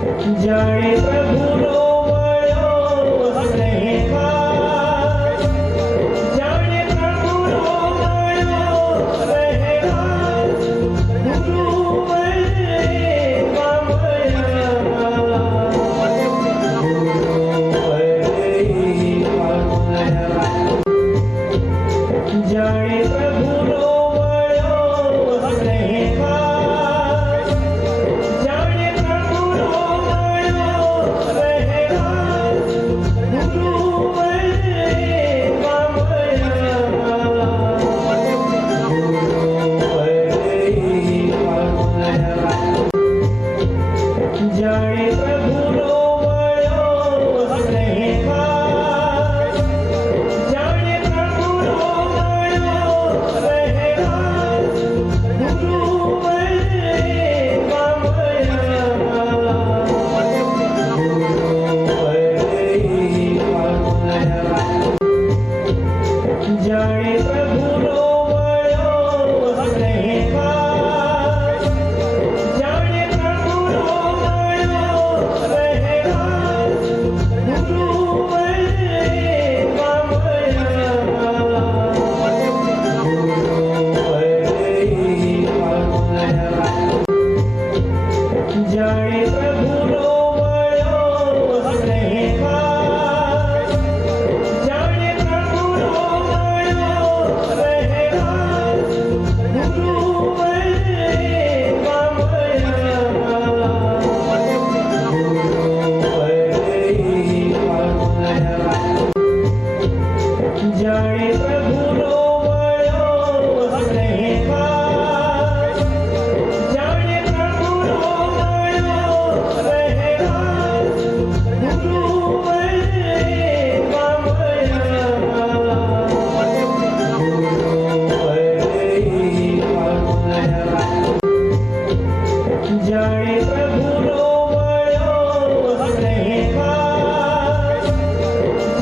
જાણે પ્રભુનો મળ્યો સહેવાગ, જાણે પ્રભુનો મળ્યો સહેવાગ, ગુરુ મળે પામયા, જાણે પ્રભુનો મળ્યો સહેવાગ, જાણે પ્રભુનો મળ્યો સહેવાગ, ગુરુ મળે પામયા, જાણે પ્રભુનો મળ્યો સહેવાગ, જાણે પ્રભુનો મળ્યો સહેવાગ, ગુરુ મળે પામયા, જાણે પ્રભુનો મળ્યો સહેવાગ, જાણે પ્રભુનો મળ્યો સહેવાગ, ગુરુ મળે પામયા, જાણે પ્રભુનો મળ્યો સહેવાગ, જાણે પ્રભુનો મળ્યો સહેવાગ, ગુરુ મળે પામયા, જાણે પ્રભુનો મળ્યો સહેવાગ, જાણે પ્રભુનો મળ્યો સહેવાગ, ગુરુ મળે પામયા, જાણે પ્રભુનો મળ્યો સહેવાગ,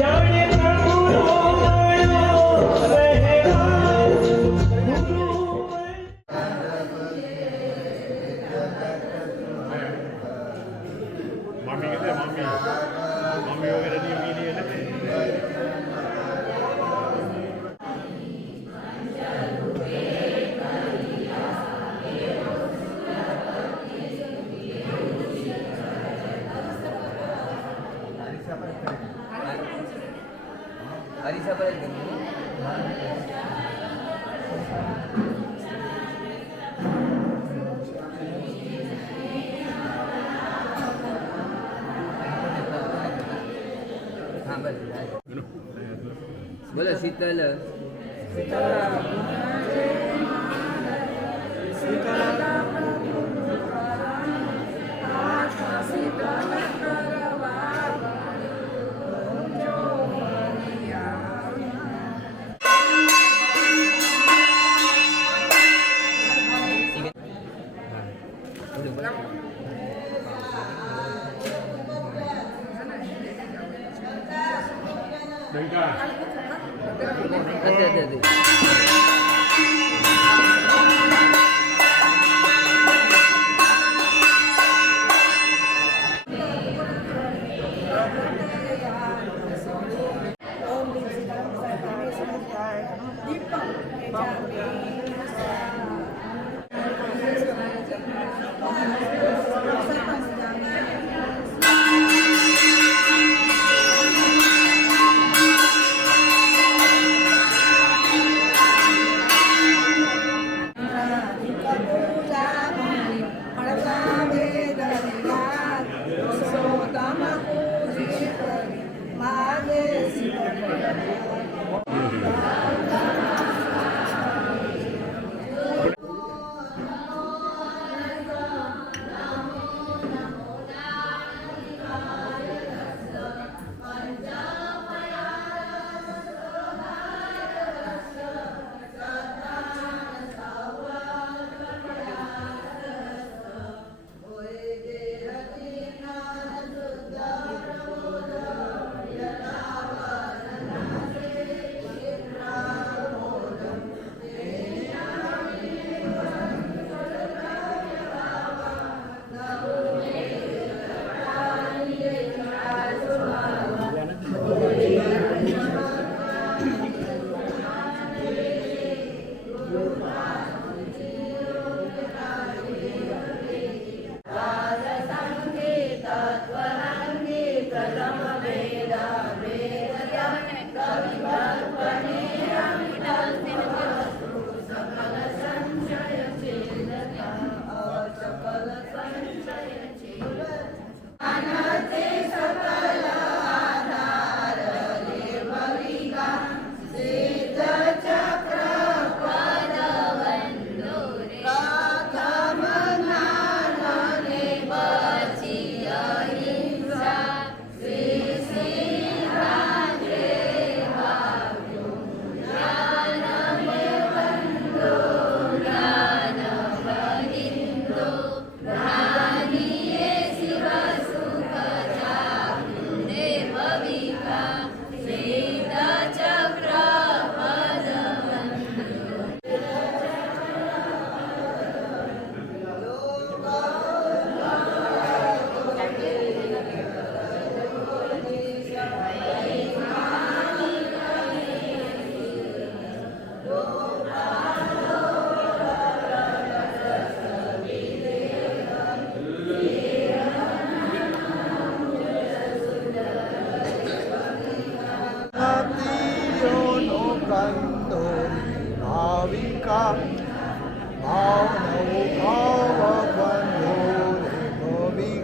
જાણે પ્રભુનો મળ્યો સહેવાગ, ગુરુ Mami kita mami. Mami orang dia mini ada. Hari siapa lagi? हाँ बस बोलो शीतल Dengar. Ada.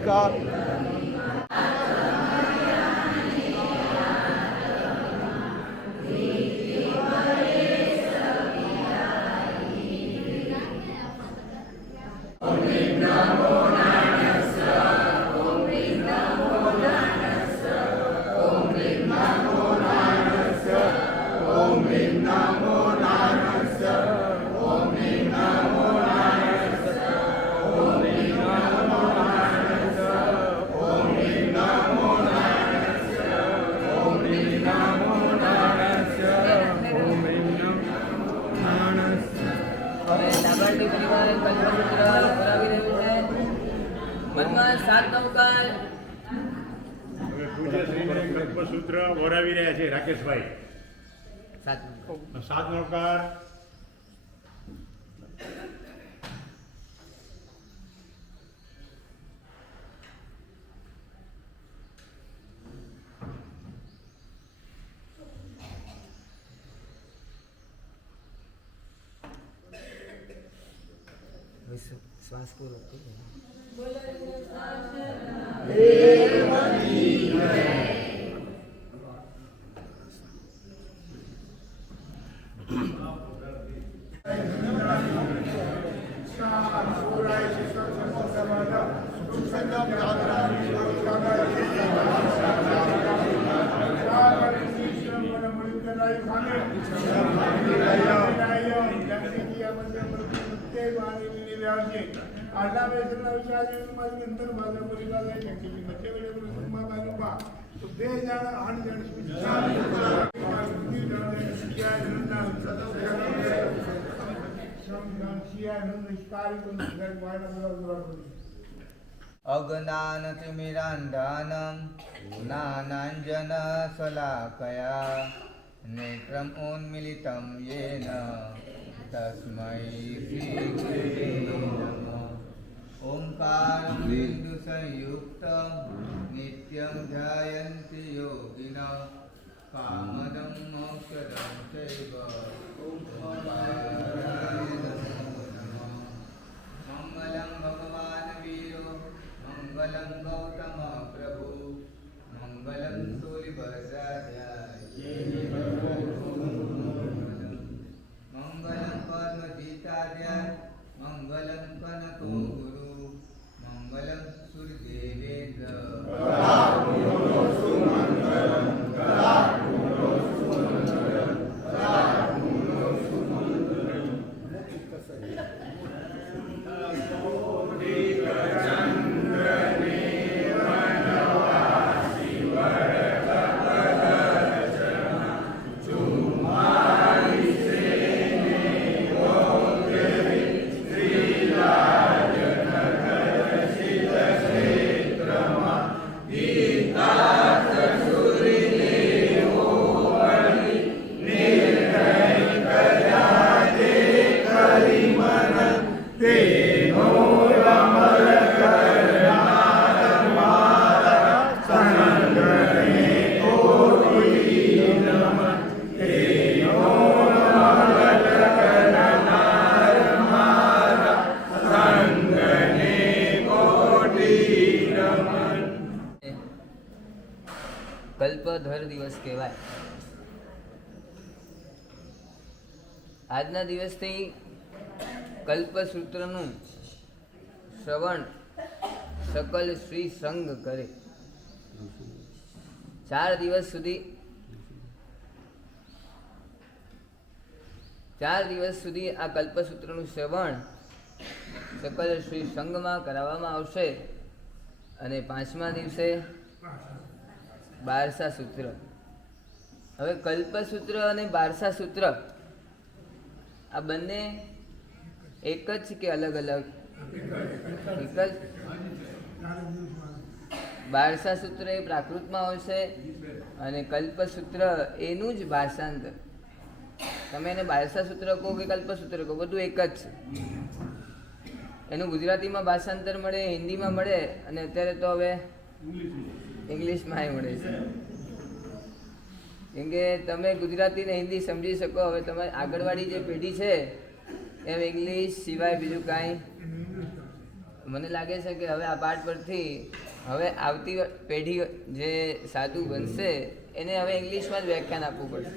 સ્વીકાર. હવે લાભાર્થી પરિવારે કલ્પસૂત્ર કરાવી રહ્યું છે. મનમાં 7 નવકાર. હવે પૂજ્ય શ્રીને કલ્પસૂત્ર વરાવી રહ્યા છે રાકેશભાઈ. 7 નવકાર. 7 નવકાર. શ્વાસ પૂરો અજ્ઞાનતિમિરાંધાનં જ્ઞાનાંજન શલાકયા નેત્રમ ઉન્મીલિतं येन તસ્મૈ શ્રી ગુરવે નમઃ. ઓંકારં બિંદુસંયુક્तं નિત્યં ધ્યાયન્તિ યોગિનઃ કામદં મોક્ષદં ચૈવ ઓંકારાય નમો નમઃ. મંગલં ભગવાન વીરો મંગલં ગૌતમ પ્રભુ મંગલં સૂર્યભદ્રાધ્યાય મંગલં પદ્મજીતાર્યાય મંગલં કનકો ગુરુ મંગલં સૂર્યદેવેન્દ્ર. કલ્પધર દિવસ કહેવાય. આજના દિવસથી કલ્પસૂત્રનું શ્રવણ સકલ શ્રી સંઘ કરે. 4 દિવસ સુધી આ કલ્પસૂત્રનું શ્રવણ સકલ શ્રી સંઘમાં કરાવવામાં આવશે અને 5મા દિવસે બારસા સૂત્ર. હવે કલ્પસૂત્ર અને બારસા સૂત્ર આ બંને એક જ કે અલગ અલગ? એક જ. બારસા સૂત્ર એ પ્રાકૃતમાં આવશે અને કલ્પસૂત્ર એનું જ ભાષાંતર. તમે એને બારસા સૂત્ર કહો કે કલ્પસૂત્ર કહો, બધું એક જ છે. એનું ગુજરાતીમાં ભાષાંતર મળે, હિન્દીમાં મળે અને અત્યારે તો હવે ઇંગ્લિશમાં મળે છે. કેમ કે તમે ગુજરાતી ને હિન્દી સમજી શકો. હવે તમારી આગળવાળી જે પેઢી છે એમ ઇંગ્લિશ સિવાય બીજું કાંઈ મને લાગે છે કે હવે આ પાઠ પરથી હવે આવતી પેઢી જે સાધુ બનશે એને હવે ઇંગ્લિશમાં જ વ્યાખ્યાન આપવું પડશે.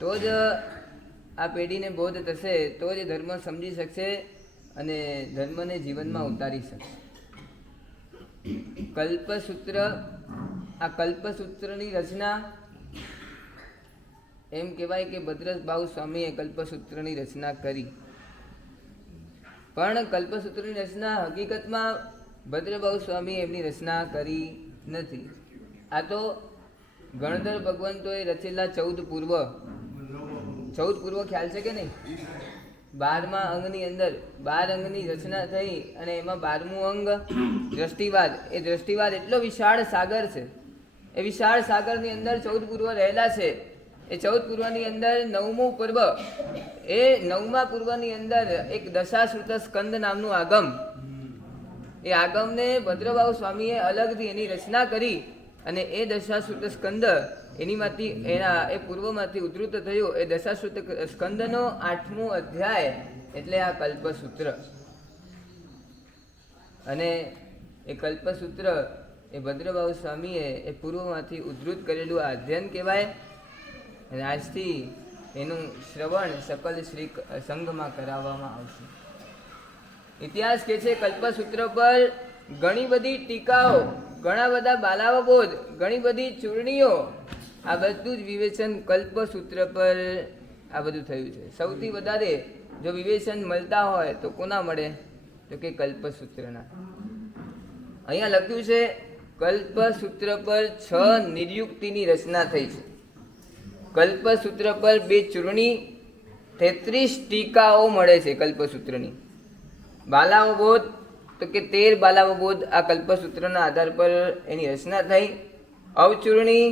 તો જ આ પેઢીને બોધ થશે, તો જ ધર્મ સમજી શકશે અને ધર્મને જીવનમાં ઉતારી શકશે. કલ્પસૂત્ર, આ કલ્પસૂત્રની રચના એમ કહેવાય કે ભદ્રભાઉ સ્વામીએ કલ્પસૂત્રની રચના કરી. પણ કલ્પસૂત્રની રચના હકીકતમાં ભદ્રભાઉ સ્વામી એમની રચના કરી નથી. આ તો ગણધર ભગવંતોએ રચેલા 14 પૂર્વ ખ્યાલ છે કે નહીં? 12મા અંગની અંદર 12 અંગની રચના થઈ અને એમાં 12મું અંગ દ્રષ્ટિવાદ. એ દ્રષ્ટિવાદ એટલો વિશાળ સાગર છે. એ વિશાળ સાગરની અંદર 14 પૂર્વ રહેલા છે. એ 14 પૂર્વની અંદર 9મું પૂર્વ, એ 9મા પૂર્વની અંદર એક દશાશ્રુત સ્કંદ નામનું આગમ, એ આગમને ભદ્રભાઉ સ્વામીએ અલગથી એની રચના કરી અને એ દશાશ્રુત સ્કંદ એનીમાંથી એના એ પૂર્વમાંથી ઉદ્ધૃત થયું. એ દશાશ્રુત સ્કંદનો 8મો અધ્યાય એટલે આ કલ્પસૂત્ર. અને એ કલ્પસૂત્ર એ ભદ્રભાઉ સ્વામીએ એ પૂર્વમાંથી ઉદ્ધૃત કરેલું આ અધ્યયન કહેવાય. અને આજથી એનું શ્રવણ સકલ શ્રી સંઘમાં કરાવવામાં આવશે. ઇતિહાસ કહે છે કલ્પસૂત્ર પર ઘણી બધી ટીકાઓ, ઘણા બધા બાલાવબોધ, ઘણી બધી ચૂંટણીઓ, આ બધું જ વિવેચન કલ્પસૂત્ર પર આ બધું થયું છે. સૌથી વધારે જો વિવેચન મળતા હોય તો કોના મળે? તો કે કલ્પસૂત્રના. અહીંયા લખ્યું છે કલ્પસૂત્ર પર 6 નિર્યુક્તિની રચના થઈ છે. કલ્પસૂત્ર પર 2 ચૂંટણી, 33 ટીકાઓ મળે છે કલ્પસૂત્રની. બાલાવબોધ તો કે 13 બાલાવબોધ આ કલ્પસૂત્રના આધાર પર એની રચના થઈ. અવચૂર્ણી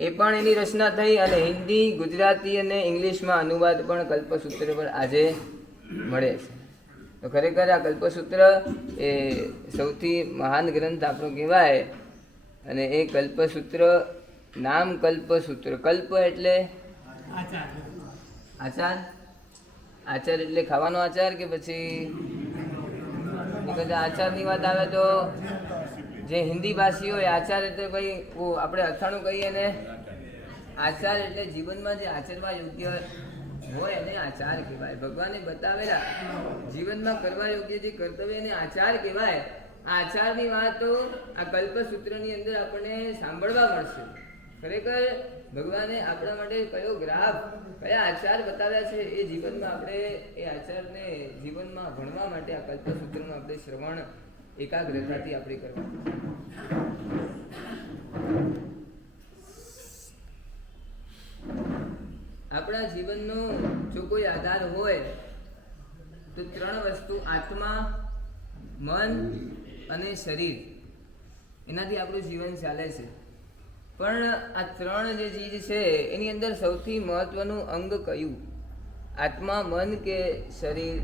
એ પણ એની રચના થઈ અને હિન્દી, ગુજરાતી અને ઇંગ્લિશમાં અનુવાદ પણ કલ્પસૂત્ર પર આજે મળે છે. તો ખરેખર આ કલ્પસૂત્ર એ સૌથી મહાન ગ્રંથ આપણો કહેવાય. અને એ કલ્પસૂત્ર નામ કલ્પસૂત્ર. કલ્પ એટલે આચાર. આચાર એટલે ખાવાનો આચાર કે પછી આચારની વાત આવે તો જે હિન્દી ભાષી હોય આચાર એટલે ભાઈ આપણે અથાણું કહીએ ને, આચાર એટલે જીવનમાં જે આચરવા યોગ્ય હોય એને આચાર કહેવાય. ભગવાને બતાવેલા જીવનમાં કરવા યોગ્ય જે કર્તવ્ય એને આચાર કહેવાય. આ આચારની વાતો આ કલ્પસૂત્રની અંદર આપણને સાંભળવા મળશે. ખરેખર ભગવાને આપણા માટે કયો ગ્રાફ, કયા આચાર બતાવ્યા છે એ જીવનમાં આપણે એ આચારને જીવનમાં ભણવા માટે આ કલ્પસૂત્રનું આપણે શ્રવણ એકાગ્રતાથી આપણે કરવાનું. આપણા જીવનનો જો કોઈ આધાર હોય તો 3 વસ્તુ, આત્મા, મન અને શરીર, એનાથી આપણું જીવન ચાલે છે. પણ આ 3 જે ચીજ છે એની અંદર સૌથી મહત્વનું અંગ કયું? આત્મા, મન કે શરીર?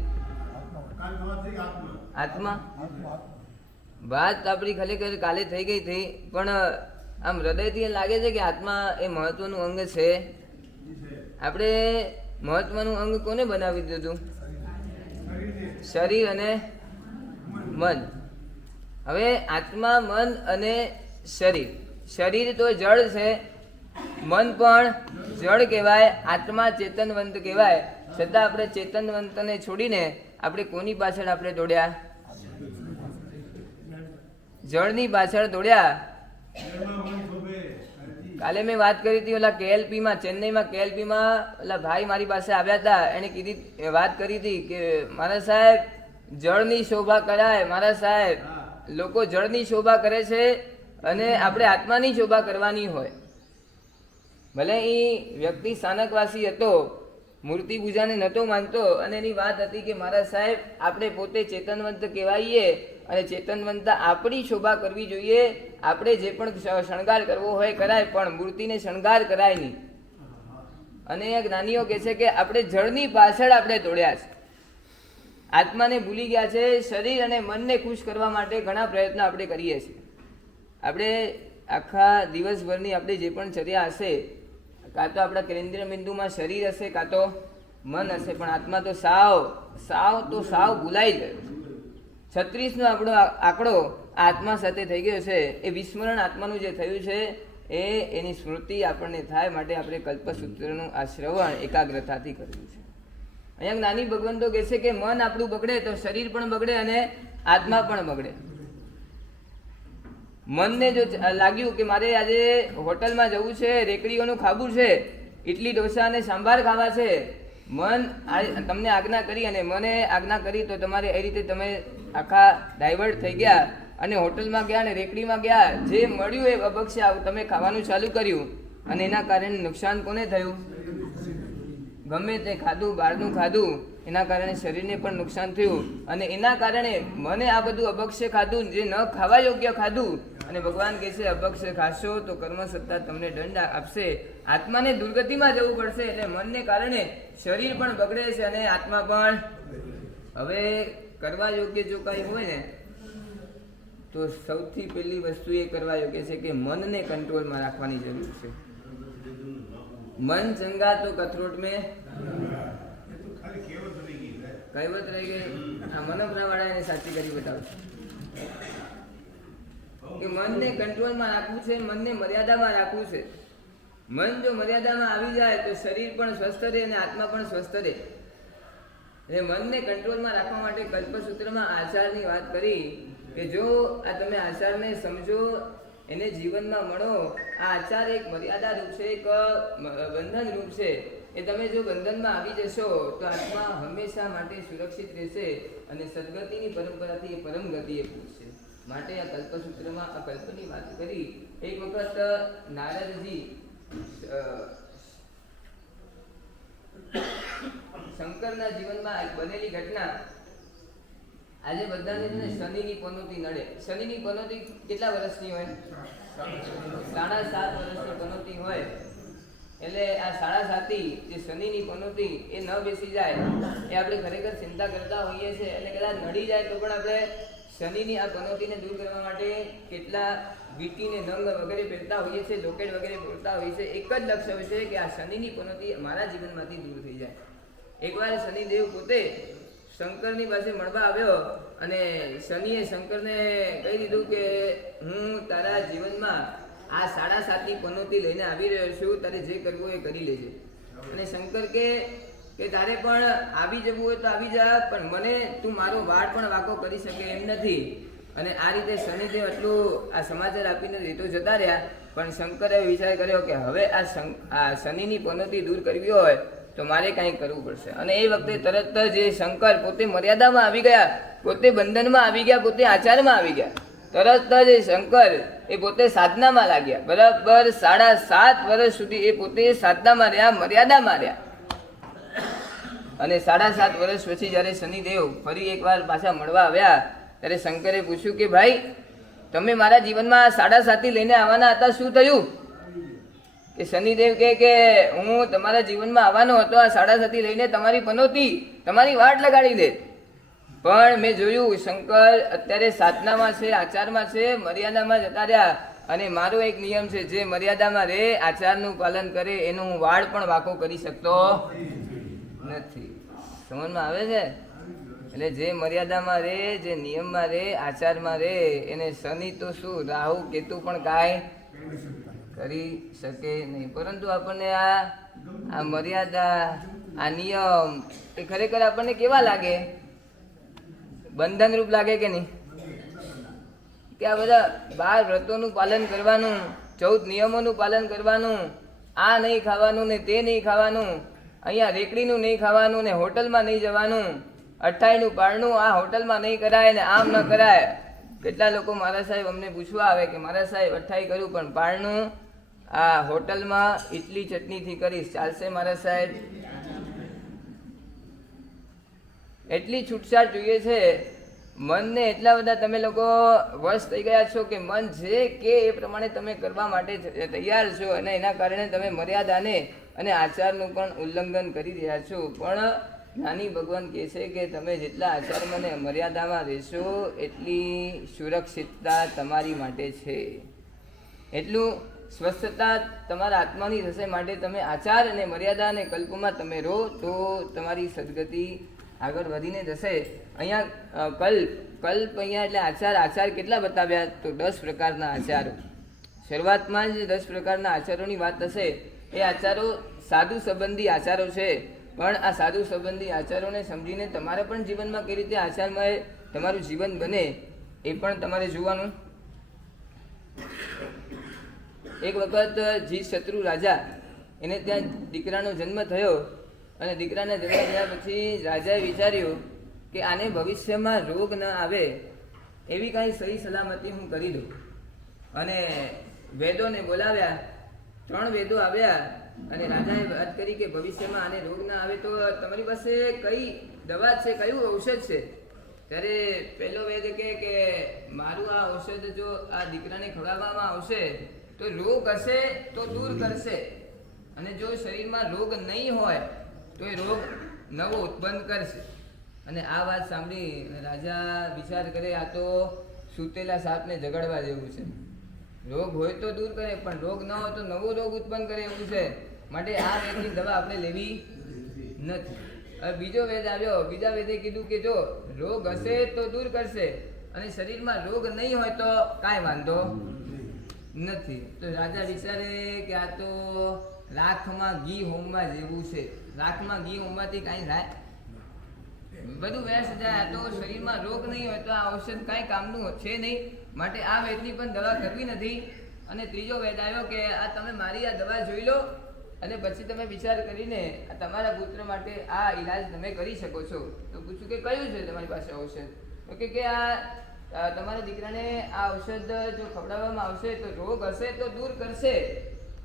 આત્મા. વાત આપણી ખરેખર કાલે થઈ ગઈ હતી, પણ આમ હૃદયથી લાગે છે કે આત્મા એ મહત્વનું અંગ છે. આપણે મહત્વનું અંગ કોને બનાવી દીધું? શરીર અને મન. હવે આત્મા, મન અને શરીર. શરીર તો જળ છે, મન પણ જળ કહેવાય, આત્મા ચેતનવંત કહેવાય. છતાં આપણે ચેતનવંતને છોડીને આપણે કોની પાછળ આપણે દોડ્યા? જળની પાછળ દોડ્યા. કાલે મેં વાત કરી હતી ઓલા KLPમાં, ચેન્નઈમાં KLPમાં ઓલા ભાઈ મારી પાસે આવ્યા હતા. એણે વાત કરી હતી કે મારા સાહેબ જળની શોભા કરાય. મારા સાહેબ લોકો જળની શોભા કરે છે અને આપણે આત્માની શોભા કરવાની હોય. ભલે એ વ્યક્તિ સ્થાનકવાસી હતો, મૂર્તિ પૂજાને નહોતો માનતો, અને એની વાત હતી કે મારા સાહેબ આપણે પોતે ચેતનવંત કહેવાઈએ અને ચેતનવંતા આપણી શોભા કરવી જોઈએ. આપણે જે પણ શણગાર કરવો હોય કરાય, પણ મૂર્તિને શણગાર કરાય નહીં. અને એ જ્ઞાનીઓ કહે છે કે આપણે જળની પાછળ આપણે દોડ્યા છે, આત્માને ભૂલી ગયા છે. શરીર અને મનને ખુશ કરવા માટે ઘણા પ્રયત્નો આપણે કરીએ છીએ. આપણે આખા દિવસભરની આપણે જે પણ ચર્યા હશે, કાં તો આપણા કેન્દ્ર બિંદુમાં શરીર હશે, કાં તો મન હશે, પણ આત્મા તો સાવ ભૂલાઈ ગયો. 36નો આપણો આંકડો આત્મા સાથે થઈ ગયો છે. એ વિસ્મરણ આત્માનું જે થયું છે એની સ્મૃતિ આપણને થાય માટે આપણે કલ્પસૂત્રનું આ શ્રવણ એકાગ્રતાથી કરવું છે. અહીંયા જ્ઞાની ભગવંતો કહે છે કે મન આપણું બગડે તો શરીર પણ બગડે અને આત્મા પણ બગડે. મનને જો લાગ્યું કે મારે આજે હોટલમાં જવું છે, રેકડીઓનું ખાવું છે, ઇડલી ઢોસા અને સાંભાર ખાવા છે, મન તમને આજ્ઞા કરી અને મને આજ્ઞા કરી તો તમારે એ રીતે તમે આખા ડાયવર્ટ થઈ ગયા અને હોટલમાં ગયા અને રેકડીમાં ગયા, જે મળ્યું એ અભક્ષ્ય તમે ખાવાનું ચાલુ કર્યું અને એના કારણે નુકસાન કોને થયું? ગમે તે ખાધું, બહારનું ખાધું, એના કારણે શરીરને પણ નુકસાન થયું અને એના કારણે મને આ બધું અભક્ષ્ય ખાધું, જે ન ખાવા યોગ્ય ખાધું. અને ભગવાન કહે છે અભક્ષ્ય ખાશો તો કર્મ સત્તા તમને દંડ આપશે, આત્માને દુર્ગતિમાં જવું પડશે. એટલે મનને કારણે શરીર પણ બગડે છે અને આત્મા પણ. હવે કરવા યોગ્ય જો કંઈ હોય ને તો સૌથી પહેલી વસ્તુ એ કરવા યોગ્ય છે કે મનને કંટ્રોલમાં રાખવાની જરૂર છે. મન ચંગા તો કથરોટ મેં કહેવત રહી ગઈ. આ મનોજ્ઞા વાળા એને સાચી કરી બતાવશે કે મનને કંટ્રોલમાં રાખવું છે, મનને મર્યાદામાં રાખવું છે. મન જો મર્યાદામાં આવી જાય તો શરીર પણ સ્વસ્થ રહે અને આત્મા પણ સ્વસ્થ રહે. એટલે મનને કંટ્રોલમાં રાખવા માટે કલ્પસૂત્રમાં આચારની વાત કરી કે જો આ તમે આચારને સમજો, એને જીવનમાં મળો. આ આચાર એક મર્યાદા રૂપ છે, એક બંધન રૂપ છે. એ તમે જો બંધનમાં આવી જશો તો આત્મા હંમેશા માટે સુરક્ષિત રહેશે અને સદગતિની પરંપરાથી એ પરમ ગતિએ પૂછશે. માટે આ કલ્પસૂત્રમાં આ કલ્પની વાત કરી. એક વખત નારદજી શંકરના જીવનમાં બનેલી ઘટના. આજે બધાને શનિની પનોતી નડે. શનિની પનોતી કેટલા વર્ષની હોય? 7.5 વર્ષની પનોતી હોય. એટલે આ 7.5 જે શનિની પનોતી એ ન બેસી જાય એ આપણે ખરેખર ચિંતા કરતા હોઈએ છીએ. અને કદાચ નડી જાય તો પણ આપણે શનિની આ પનોતીને દૂર કરવા માટે કેટલા વીટીને નંગ વગેરે પહેરતા હોઈએ છીએ, લોકેટ વગેરે પહેરતા હોઈએ છીએ. એક જ લક્ષ્ય હોય છે કે આ શનિની પનોતી મારા જીવનમાંથી દૂર થઈ જાય. એકવાર શનિદેવ પોતે શંકરની પાસે મળવા આવ્યો અને શનિએ શંકરને કહી દીધું કે હું તારા જીવનમાં આ 7.5ની પનોતી લઈને આવી રહ્યો છું, તારે જે કરવું એ કરી લેજે. અને શંકર કે તારે પણ આવી જવું હોય તો આવી જા, પણ મને તું મારો વાળ પણ વાંકો કરી શકે એમ નથી. અને આ રીતે શનિદેવ આટલું આ સમાચાર આપીને તો જતા રહ્યા. પણ શંકરે વિચાર કર્યો કે હવે આ શનિની પનોતી દૂર કરવી હોય તો મારે કંઈક કરવું પડશે. અને એ વખતે તરત જ એ શંકર પોતે મર્યાદામાં આવી ગયા, પોતે બંધનમાં આવી ગયા, પોતે આચારમાં આવી ગયા. તરત જ એ શંકર એ પોતે સાધનામાં લાગ્યા. બરાબર 7.5 વર્ષ સુધી એ પોતે સાધનામાં રહ્યા, મર્યાદામાં રહ્યા. અને 7.5 વર્ષ પછી જ્યારે શનિદેવ ફરી એકવાર પાછા મળવા આવ્યા ત્યારે શંકરે પૂછ્યું કે ભાઈ તમે મારા જીવનમાં 7.5 લઈને આવવાના હતા, શું થયું? કે શનિદેવ કે હું તમારા જીવનમાં આવવાનો હતો આ 7.5 લઈને, તમારી પનોતી તમારી વાટ લગાડી દે. પણ મેં જોયું શંકર અત્યારે સાધનામાં છે, આચારમાં છે, મર્યાદામાં જતા રહ્યા. અને મારો એક નિયમ છે, જે મર્યાદામાં રહે, આચારનું પાલન કરે એનું હું વાળ પણ વાંકો કરી શકતો નથી. સમજમાં આવે છે? એટલે જે મર્યાદામાં રહે, જે નિયમમાં રહે, આચારમાં રહે, એને શનિ તો શું, રાહુ કેતુ પણ કાંઈ કરી શકે નહીં. પરંતુ આપણને આ મર્યાદા, આ નિયમ એ ખરેખર આપણને કેવા લાગે? બંધન રૂપ લાગે કે નહીં? કે આ બધા 12 વ્રતોનું પાલન કરવાનું, 14 નિયમોનું પાલન કરવાનું, આ નહીં ખાવાનું ને તે નહીં ખાવાનું, અહીંયા રેકડીનું નહીં ખાવાનું ને હોટલમાં નહીં જવાનું, 28નું પારણું આ હોટલમાં નહીં કરાય ને આમ ન કરાય. કેટલા લોકો મારા સાહેબ અમને પૂછવા આવે કે મારા સાહેબ 28 કર્યું પણ પારણું આ હોટલમાં ઇડલી ચટણીથી કરીશ, ચાલશે મારા સાહેબ? એટલી છૂટછાટ જોઈએ છે. મનને એટલા બધા તમે લોકો વશ થઈ ગયા છો કે મન જે કે એ પ્રમાણે તમે કરવા માટે તૈયાર છો અને એના કારણે તમે મર્યાદાને અને આચારનું પણ ઉલ્લંઘન કરી રહ્યા છો. પણ જ્ઞાની ભગવાન કહે છે કે તમે જેટલા આચારમાં અને મર્યાદામાં રહેશો એટલી સુરક્ષિતતા તમારી માટે છે. એટલું સ્વસ્થતા તમારા આત્માની થશે. માટે તમે આચાર અને મર્યાદા અને કલ્પમાં તમે રહો તો તમારી સદગતિ આગળ વધીને જશે. અહીંયા કલ્પ અહીંયા એટલે આચાર કેટલા બતાવ્યા? તો 10 પ્રકારના આચારો. શરૂઆતમાં જ 10 પ્રકારના આચારોની વાત થશે. એ આચારો સાધુ સંબંધી આચારો છે, પણ આ સાધુ સંબંધી આચારોને સમજીને તમારા પણ જીવનમાં કઈ રીતે આચારમય તમારું જીવન બને એ પણ તમારે જોવાનું. એક વખત જી શત્રુ રાજા, એને ત્યાં દીકરાનો જન્મ થયો અને દીકરાના જન્મ થયા પછી રાજાએ વિચાર્યું કે આને ભવિષ્યમાં રોગ ન આવે એવી કાંઈ સહી સલામતી હું કરી દઉં. અને વેદોને બોલાવ્યા. 3 વેદો આવ્યા અને રાજાએ વાત કરી કે ભવિષ્યમાં આને રોગ ના આવે તો તમારી પાસે કઈ દવા છે, કયું ઔષધ છે? ત્યારે પહેલો વેદ કહે કે મારું આ ઔષધ જો આ દીકરાને ખવડાવવામાં આવશે તો રોગ હશે તો દૂર કરશે, અને જો શરીરમાં રોગ નહીં હોય તો એ રોગ નવો ઉત્પન્ન કરશે. અને આ વાત સાંભળી રાજા વિચાર કરે, આ તો સૂતેલા સાપને જગાડવા જેવું છે. રોગ હોય તો દૂર કરે, પણ રોગ ન હોય તો નવો રોગ ઉત્પન્ન કરે એવું છે. માટે આ વેદની દવા આપણે લેવી નથી. હવે બીજો વેદ આવ્યો. બીજા વેદે કીધું કે જો રોગ હશે તો દૂર કરશે, અને શરીરમાં રોગ નહીં હોય તો કાંઈ વાંધો નથી. તો રાજા વિચારે કે આ તો રાખમાં ઘી હોમવા જેવું છે. રાખમાં ઘી હોમવાથી કાંઈ થાય? બધું વેસ જાય. આ તો શરીરમાં રોગ નહીં હોય તો આ ઔષધ કાંઈ કામનું છે નહીં. માટે આ વેદની પણ દવા કરવી નથી. અને ત્રીજો વેદ આવ્યો કે આ તમે મારી આ દવા જોઈ લો અને પછી તમે વિચાર કરીને તમારા પુત્ર માટે આ ઈલાજ તમે કરી શકો છો. તો પૂછ્યું કે કયું છે તમારી પાસે ઔષધ? તો કે આ તમારા દીકરાને આ ઔષધ જો ખવડાવવામાં આવશે તો રોગ હશે તો દૂર કરશે,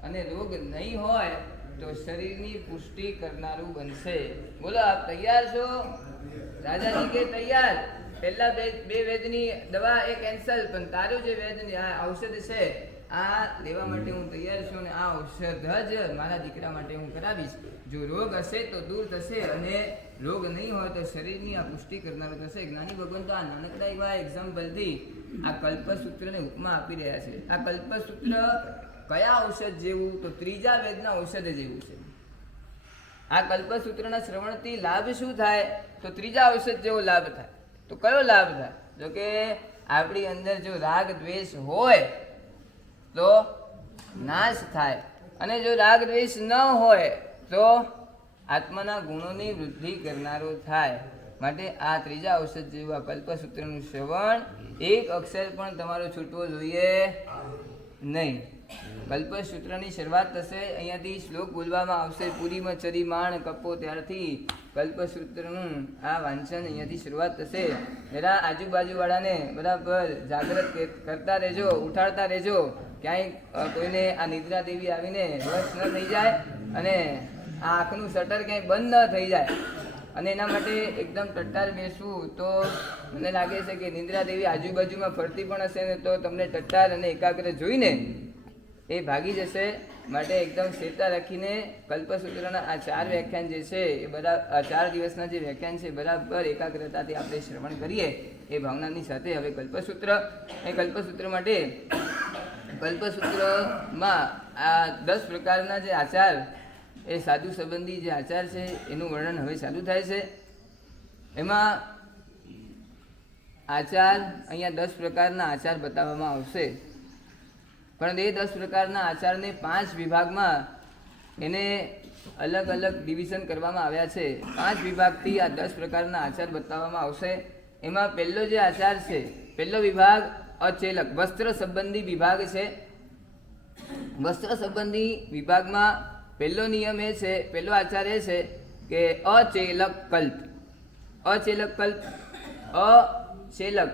અને રોગ નહીં હોય તો શરીરની પુષ્ટિ કરનારું બનશે. બોલો, આપ તૈયાર છો? રાજાજી કે તૈયાર. પહેલા 2 વેદની દવા એ કેન્સલ, પણ તારું જે વેદ આ ઔષધ છે આ લેવા માટે હું તૈયાર છું, અને આ ઔષધ જ મારા દીકરા માટે હું કરાવીશ. જો રોગ હશે તો દૂર થશે, અને રોગ નહીં હોય તો શરીરની આ પુષ્ટિ કરનારું થશે. જ્ઞાની ભગવાન તો આ નાનકડા એવા એક્ઝામ્પલથી આ કલ્પસૂત્રને ઉપમા આપી રહ્યા છે. આ કલ્પસૂત્ર કયા ઔષધ જેવું? તો ત્રીજા વેદના ઔષધ જેવું છે. આ કલ્પસૂત્રના શ્રવણથી લાભ શું થાય? તો ત્રીજા ઔષધ જેવો લાભ થાય. તો કયો લાભ થાય? જો કે આપણી અંદર જો રાગ દ્વેષ હોય તો નાશ થાય, અને જો રાગ દ્વેષ ન હોય તો આત્માના ગુણોની વૃદ્ધિ કરનારો થાય. માટે આ ત્રીજા ઔષધ જેવું આ કલ્પસૂત્રનું શ્રવણ, એક અક્ષર પણ તમારો છૂટવો જોઈએ નહીં. કલ્પસૂત્રની શરૂઆત થશે અહીંયાથી. શ્લોક બોલવામાં આવશે. પૂરીમાં ચરી માણ કપો ત્યારથી કલ્પસૂત્રનું આ વાંચન અહીંયાથી શરૂઆત થશે. જરા આજુબાજુવાળાને બરાબર જાગૃત કરતા રહેજો, ઉઠાડતા રહેજો, ક્યાંય કોઈને આ નિદ્રા દેવી આવીને વશ ન થઈ જાય, અને આ આંખનું શટર ક્યાંય બંધ ન થઈ જાય. અને એના માટે એકદમ ટટ્ટાર બેસવું. તો મને લાગે છે કે નિદ્રા દેવી આજુબાજુમાં ફરતી પણ હશે ને તો તમને ટટ્ટાર અને એકાગ્ર જોઈને એ ભાગી જશે. માટે એકદમ સ્થિરતા રાખીને કલ્પસૂત્રના આ 4 વ્યાખ્યાન જે છે એ બરાબર 4 દિવસના જે વ્યાખ્યાન છે બરાબર એકાગ્રતાથી આપણે શ્રવણ કરીએ એ ભાવનાની સાથે. હવે કલ્પસૂત્ર, એ કલ્પસૂત્ર માટે કલ્પસૂત્રમાં આ 10 પ્રકારના જે આચાર, એ સાધુ સંબંધી જે આચાર છે એનું વર્ણન હવે ચાલુ થાય છે. એમાં આચાર અહીંયા 10 પ્રકારના આચાર બતાવવામાં આવશે, પણ એ 10 પ્રકારના આચારને 5 વિભાગમાં એને અલગ અલગ ડિવિઝન કરવામાં આવ્યા છે. 5 વિભાગથી આ 10 પ્રકારના આચાર બતાવવામાં આવશે. એમાં પહેલો જે આચાર છે, પહેલો વિભાગ અચેલક વસ્ત્ર સંબંધી વિભાગ છે. વસ્ત્ર સંબંધી વિભાગમાં પહેલો નિયમ એ છે, પહેલો આચાર એ છે કે અચેલક કલ્પ. અચેલક કલ્પ, અચેલક,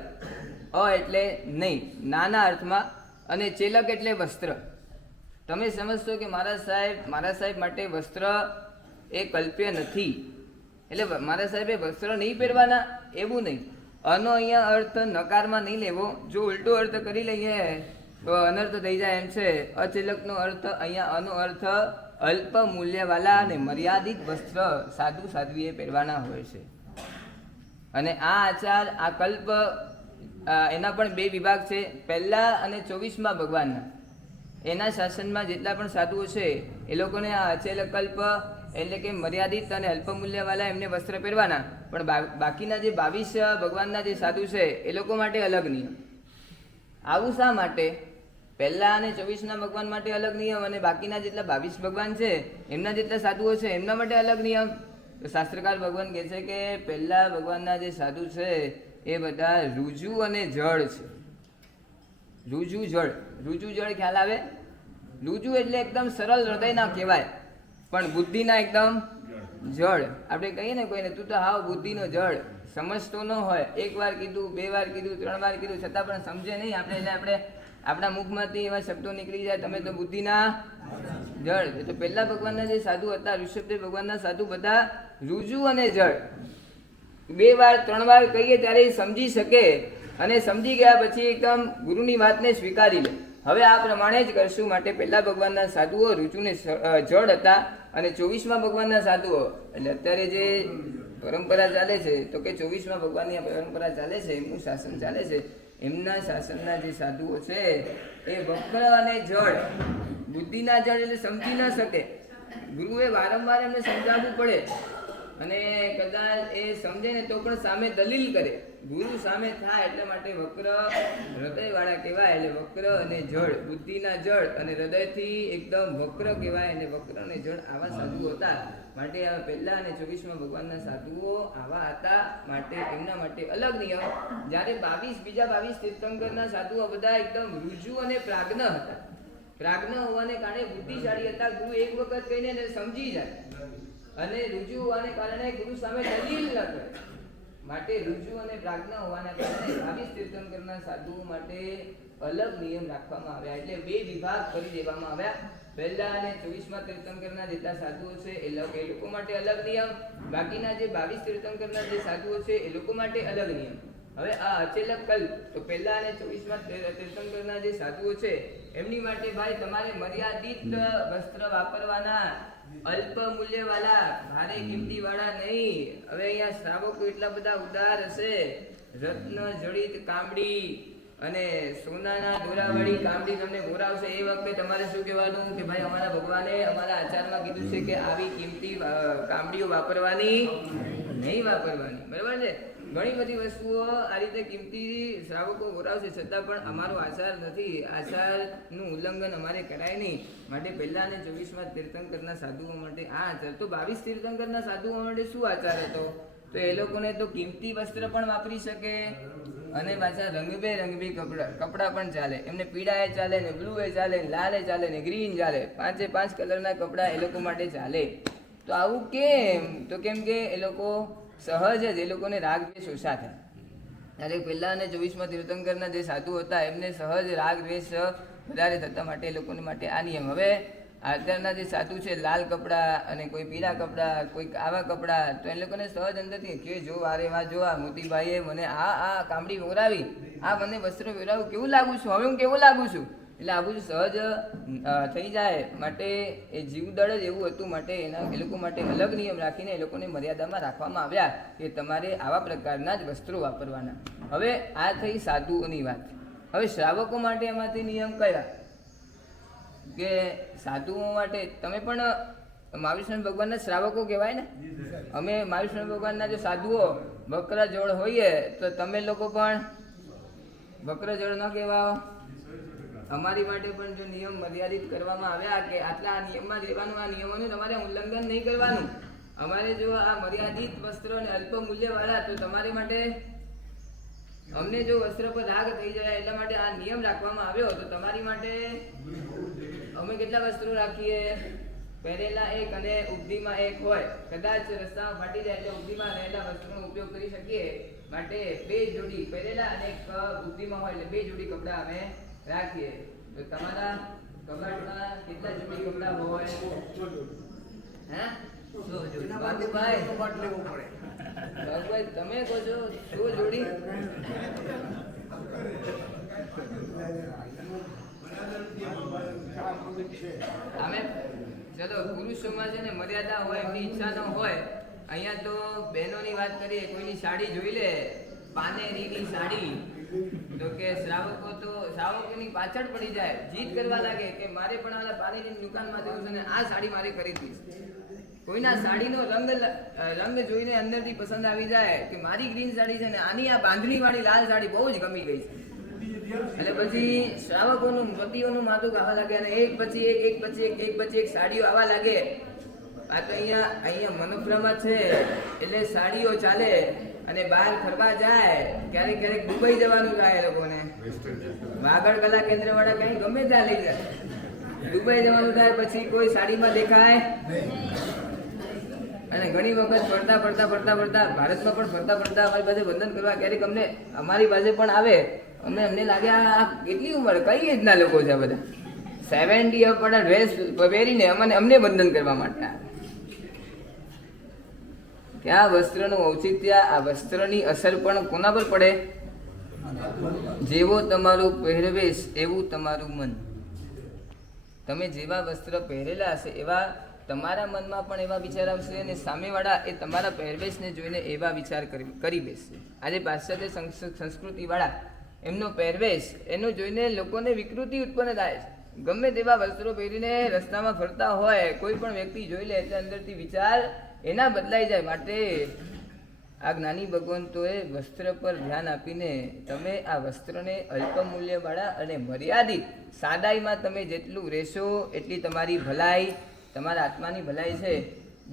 અ એટલે નહીં, નાના અર્થમાં, અને ચેલક એટલે વસ્ત્ર. તમે સમજશો કે મારા સાહેબ માટે વસ્ત્ર એ કલ્પ્ય નથી, એટલે મારા સાહેબે વસ્ત્ર નહીં પહેરવાના એવું નહીં. અનો અહીંયા અર્થ નકારમાં નહીં લેવો. જો ઉલટો અર્થ કરી લઈએ તો અનર્થ થઈ જાય એમ છે. અચેલકનો અર્થ અહીંયા અનો અર્થ અલ્પ મૂલ્યવાળા અને મર્યાદિત વસ્ત્ર સાધુ સાધ્વીએ પહેરવાના હોય છે. અને આ આચાર, આ કલ્પ, એના પણ 2 વિભાગ છે. પહેલા અને 24મા ભગવાનના, એના શાસનમાં જેટલા પણ સાધુઓ છે એ લોકોને આ અચેલ કલ્પ એટલે કે મર્યાદિત અને અલ્પમૂલ્યવાળા એમને વસ્ત્ર પહેરવાના, પણ બાકીના જે 22 ભગવાનના જે સાધુ છે એ લોકો માટે અલગ નિયમ. આવું શા માટે? પહેલા અને 24ના ભગવાન માટે અલગ નિયમ અને બાકીના જેટલા 22 ભગવાન છે એમના જેટલા સાધુઓ છે એમના માટે અલગ નિયમ. તો શાસ્ત્રકાર ભગવાન કહે છે કે પહેલા ભગવાનના જે સાધુ છે એ બધા રુજુ અને જળ છે. રુજુ જળ, રુજુ જળ ખ્યાલ આવે? રુજુ એટલે એકદમ સરળ હૃદયના કહેવાય, પણ બુદ્ધિના એકદમ જળ. આપણે કહીએ ને કોઈને તું તો હાવ બુદ્ધિનો જળ, સમજતો ન હોય, 1 વાર કીધું, 2 વાર કીધું, 3 વાર કીધું, છતાં પણ સમજે નહીં આપણે, એટલે આપણે આપણા મુખમાંથી એવા શબ્દો નીકળી જાય, તમે તો બુદ્ધિના જળ. તો પહેલા ભગવાનના જે સાધુ હતા, ઋષભદેવ ભગવાનના સાધુ બધા રુજુ અને જળ. 2 વાર 3 વાર કહીએ ત્યારે એ સમજી શકે, અને સમજી ગયા પછી એકદમ ગુરુની વાતને સ્વીકારી લે. હવે આ પ્રમાણે જ કરશું. માટે પહેલા ભગવાનના સાધુઓ રુચુને જળ હતા, અને 24મા ભગવાનના સાધુઓ, એટલે અત્યારે જે પરંપરા ચાલે છે તો કે 24મા ભગવાનની પરંપરા ચાલે છે, એમનું શાસન ચાલે છે, એમના શાસનના જે સાધુઓ છે એ વક્ર અને જળ, બુદ્ધિના જળ એટલે સમજી ન શકે. ગુરુએ વારંવાર એમને સમજાવવું પડે, અને કદાચ એ સમજે ને તો પણ સામે દલીલ કરે. ગુરુ સામે થાય એટલે માટે વક્ર હૃદયવાળા કહેવાય, એટલે વક્ર અને જળ, બુદ્ધિના જળ અને હૃદયથી એકદમ વક્ર કહેવાય, અને વક્ર અને જળ આવા સાધુઓ હતા. માટે આ પહેલા અને 24મા ભગવાનના સાધુઓ આવા હતા, માટે એમના માટે અલગ નિયમ. જ્યારે બીજા 22 તીર્થંકરના સાધુઓ બધા એકદમ રુજુ અને પ્રાજ્ઞ હતા. પ્રાજ્ઞ હોવાને કારણે બુદ્ધિશાળી હતા. ગુરુ એક વખત કહીને એને સમજી જાય, અને રુજુ હોવાને કારણે ગુરુ સામે દલીલ ન કરે. માટે રુજુ અને પ્રાજ્ઞ હોવાના કારણે 22 તીર્થંકરના સાધુઓ માટે અલગ નિયમ રાખવામાં આવ્યા, એટલે 2 વિભાગ કરી દેવામાં આવ્યા. પહેલા અને 24મા તીર્થંકરના જેટલા સાધુઓ છે એ લોકો માટે અલગ નિયમ, બાકીના જે 22 તીર્થંકરના જે સાધુઓ છે એ લોકો માટે અલગ નિયમ. હવે આ અચેલક કલ્પ, તો પહેલા અને 24મા તીર્થંકરના જે સાધુઓ છે એમની માટે ભાઈ તમારે મર્યાદિત વસ્ત્ર વાપરવાના, અલ્પ મૂલ્યવાળા, ભારે કિંમતી વાળા નહીં. હવે અહીંયા શ્રાવકો એટલા બધા ઉદાર હશે, રત્ન જડિત કામડી અને સોનાના દોરાવાળી કામડી તમને મોરાવશે, એ વખતે તમારે શું કહેવાનું કે ભાઈ અમારા ભગવાને અમારા આચારમાં કીધું છે કે આવી કિંમતી કામડીઓ વાપરવાની નહીં વાપરવાની. બરાબર છે? ઘણી બધી વસ્તુઓ આ રીતે કિંમતી શ્રાવકો મોરાવશે, છતાં પણ અમારો આચાર નથી, આચારનું ઉલ્લંઘન અમારે કરાય નહીં. માટે પહેલા અને 24મા તીર્થંકરના સાધુઓ માટે આ આચાર. તો 22 તીર્થંકરના સાધુઓ માટે શું આચાર હતો? તો એ લોકોને તો કિંમતી વસ્ત્ર પણ વાપરી શકે, અને પાછા રંગબેરંગી કપડાં પણ ચાલે. એમને પીળા ચાલે, ને બ્લુ ચાલે, ને લાલ ચાલે, ને ગ્રીન ચાલે, 5 કલરના કપડાં એ લોકો માટે ચાલે. તો આવું કેમ? તો કેમ કે એ લોકો સહજ જ એ લોકોને રાગ દ્વેષ ઓછા થાય. ત્યારે પહેલા અને 24મા તીર્થંકરના જે સાધુ હતા એમને સહજ રાગ દ્વેષ વધારે થતા, માટે એ લોકોને માટે આ નિયમ. હવે અત્યારના જે સાધુ છે લાલ કપડાં અને કોઈ પીળા કપડાં, કોઈ આવા કપડાં, તો એ લોકોને સહજ અંદરથી કે જો વારે વા જો આ મોતીભાઈએ મને આ કામડી ઓરાવી, આ મને વસ્ત્રો પહેરાવું, કેવું લાગુ છું, હવે હું કેવું લાગુ છું, એટલે આ બધું સહજ થઈ જાય. માટે એ જીવદળ જ એવું હતું, માટે એ લોકો માટે અલગ નિયમ રાખીને એ લોકોને મર્યાદામાં રાખવામાં આવ્યા કે તમારે આવા પ્રકારના જ વસ્ત્રો વાપરવાના. હવે આ થઈ સાધુઓની વાત. હવે શ્રાવકો માટે એમાંથી નિયમ કયા? કે સાધુઓ માટે તમે પણ મહાવિષ્ણુ ભગવાનના શ્રાવકો કહેવાય ને. અમે મહાવિષ્ણુ ભગવાનના જો સાધુઓ વક્રજળ હોઈએ તો તમે લોકો પણ વક્રજળ ન કહેવાઓ. અમારી માટે પણ જો નિયમ મર્યાદિત કરવામાં આવ્યા કે આટલા આ નિયમમાં જ રહેવાનું, આ નિયમોનું તમારે ઉલ્લંઘન નહીં કરવાનું. અમારે જો આ મર્યાદિત વસ્ત્ર અને અલ્પ મૂલ્યવાળા, તો તમારી માટે અમને જો વસ્ત્ર પર રાગ થઈ જાય એટલા માટે આ નિયમ રાખવામાં આવ્યો. તો તમારી માટે અમે કેટલા વસ્ત્રો રાખીએ? પહેરેલા 1 અને ઉબ્ધીમાં 1 હોય. કદાચ રસ્તામાં ફાટી જાય એટલે ઉબ્ધીમાં રહેલા વસ્ત્રોનો ઉપયોગ કરી શકીએ. માટે 2 જોડી પહેરેલા અને 1 ઉબ્ધીમાં હોય, એટલે 2 જોડી કપડાં અમે રાખીએ. તો તમારા કબાટમાં કેટલા જોડી કપડાં હોય? હે? 100 જોડી. બાબુભાઈ તમે કહો છો 100 જોડી? અમે ચલો પુરુષોમાં છે ને મર્યાદા હોય, એમની ઈચ્છા ન હોય. અહીંયા તો બહેનોની વાત કરીએ, કોઈની સાડી જોઈ લે, પાનેરીની સાડી, તો કે શ્રાવકોની પાછળ પડી જાય, જીદ કરવા લાગે કે મારે પણ આલા પાણીની દુકાનમાં જવું છે ને આ સાડી મારે ખરીદવી છે. કોઈના સાડીનો રંગ જોઈને અંદરથી પસંદ આવી જાય કે મારી ગ્રીન સાડી છે ને આની આ બાંધણી વાળી લાલ સાડી બહુ જ ગમી ગઈ છે. એટલે પછી શ્રાવકોનું પતિઓનું માથું ખાવા લાગે અને એક પછી એક સાડીઓ આવવા લાગે. આ તો અહીંયા મનોફ્રામાં છે એટલે સાડીઓ ચાલે અને બહાર ફરવા જાય. ક્યારેક દુબઈ જવાનું થાય એ લોકોને, વાગડ કલા કેન્દ્ર વાળા કઈ ગમે ત્યાં લઈ જાય. દુબઈ જવાનું થાય પછી કોઈ સાડીમાં દેખાય અને ઘણી વખત ફરતા ભારતમાં પણ ફરતા અમારી પાસે વંદન કરવા ક્યારેક અમારી પાસે પણ આવે. અમને લાગે આ કેટલી ઉંમર, કઈ એજના લોકો છે બધા, 70 અપ વાળા ડ્રેસ પહેરીને અમને વંદન કરવા માટે. કે આ વસ્ત્રનું ઔચિત્ય, આ વસ્ત્રની અસર પણ કોના પર પડે? જેવો તમારો પહેરવેશ એવું તમારું મન. તમે જેવા વસ્ત્ર પહેરેલા હશે એવા તમારા મનમાં પણ એવા વિચાર આવશે અને સામેવાળા એ તમારા પહેરવેશને જોઈને એવા વિચાર કરી બેસશે. આજે પાશ્ચાત્ય સંસ્કૃતિવાળા એમનો પહેરવેશ એનો જોઈને લોકોને વિકૃતિ ઉત્પન્ન થાય છે. ગમે તેવા વસ્ત્રો પહેરીને રસ્તામાં ફરતા હોય કોઈ પણ વ્યક્તિ જોઈ લે એટલે અંદરથી વિચાર એના બદલાઈ જાય. માટે આ જ્ઞાની ભગવંતોએ વસ્ત્ર પર ધ્યાન આપીને તમે આ વસ્ત્રને અલ્પ મૂલ્યવાળા અને મર્યાદિત સાદાઈમાં તમે જેટલું રહેશો એટલી તમારી ભલાઈ, તમારા આત્માની ભલાઈ છે.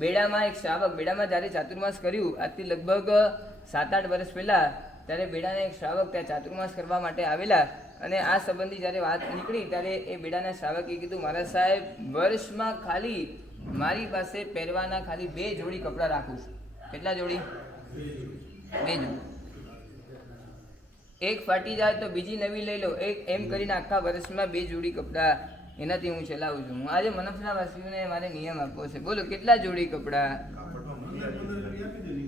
બેડામાં એક શ્રાવક, બેડામાં જ્યારે ચાતુર્માસ કર્યું આજથી લગભગ 7-8 વર્ષ પહેલાં, ત્યારે બેડાના એક શ્રાવક ત્યાં ચાતુર્માસ કરવા માટે આવેલા અને આ સંબંધી જ્યારે વાત નીકળી ત્યારે એ બેડાના શ્રાવકે કીધું, મારા સાહેબ વર્ષમાં ખાલી મારી પાસે પહેરવાના ખાલી 2 જોડી કપડાં રાખું છું. કેટલા જોડી? 2 જોડી. એક ફાટી જાય તો બીજી નવી લઈ લો, એમ કરીને આખા વર્ષમાં 2 જોડી કપડાં એનાથી હું ચલાવું છું. હું આજે મનફના વાસીઓને મારે નિયમ આપવો છે. બોલો કેટલા જોડી કપડાં?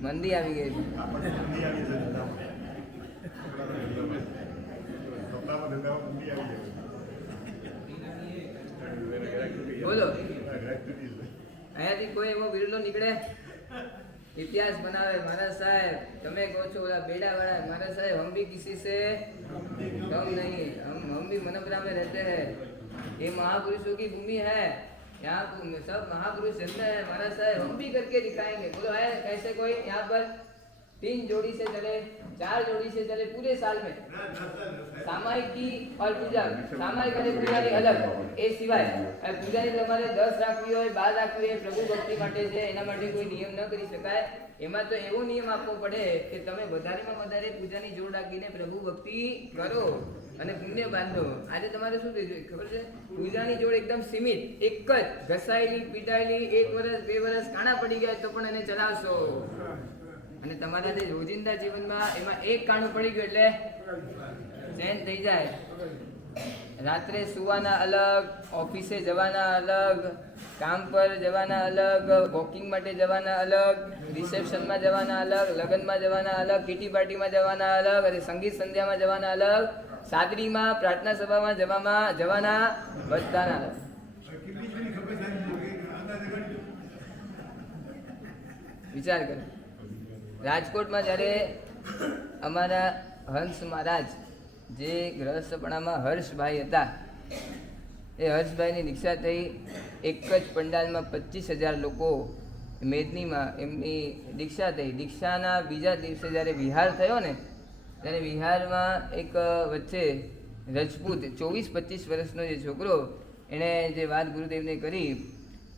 મંદી આવી ગઈ છે. બોલો અહીંયાથી કોઈ એવો વિરલો નીકળે ઇતિહાસ બનાવે, મારા સાહેબ તમે કહો છો ઓલા બેડા વાળા, મારા સાહેબ હમ भी किसी से कम नहीं, हम भी मनपरा में रहते हैं, ये महापुरुषों की भूमि है, यहाँ सब महापुरुष रहते हैं, मारा साहेब हम भी करके दिखाएंगे. बोलो है कैसे कोई यहाँ पर 3 जोड़ी से चले, 4 जोड़ी से चले पूरे साल में. सामायिक की और पूजा, सामायिक અને પૂજાની અલગ, એ સિવાય પૂજાની તમારે 10 રાખવી હોય, 12 રાખવી હોય, પ્રભુ ભક્તિ માટે છે, એના માટે કોઈ નિયમ ન કરી શકાય. એમાં તો એવો નિયમ આપવો પડે કે તમે વધારેમાં વધારે પૂજાની જોડ રાખીને પ્રભુ ભક્તિ કરો અને પુણ્ય બાંધો. આજે તમારે શું થઈ જોઈએ ખબર છે? પૂજાની જોડ એકદમ સીમિત, એક જ ઘસાયેલી પીટાયેલી, 1 વર્ષ 2 વર્ષ કાણા પડી ગયા તો પણ એને ચલાવશો. અને તમારા જે રોજિંદા જીવનમાં એમાં એક કાણું પડી ગયું એટલે ચેન્જ થઈ જાય. રાત્રે સુવાના અલગ, ઓફિસે જવાના અલગ, કામ પર જવાના અલગ, વોકિંગ માટે જવાના અલગ, રિસેપ્શનમાં જવાના અલગ, લગ્નમાં જવાના અલગ, કિટી પાર્ટીમાં જવાના અલગ, અને સંગીત સંધ્યામાં જવાના અલગ, સાદરીમાં પ્રાર્થના સભામાં જવાના બધાના અલગ. વિચાર કરો. રાજકોટમાં જ્યારે અમારા હંસ મહારાજ જે ગ્રહસ્થપણામાં હર્ષભાઈ હતા, એ હર્ષભાઈની દીક્ષા થઈ. એક જ પંડાલમાં 25,000 લોકો મેદનીમાં એમની દીક્ષા થઈ. દીક્ષાના બીજા દિવસે જ્યારે વિહાર થયો ને, ત્યારે વિહારમાં એક વચ્ચે રજપૂત 24-25 વર્ષનો જે છોકરો, એણે જે વાત ગુરુદેવને કરી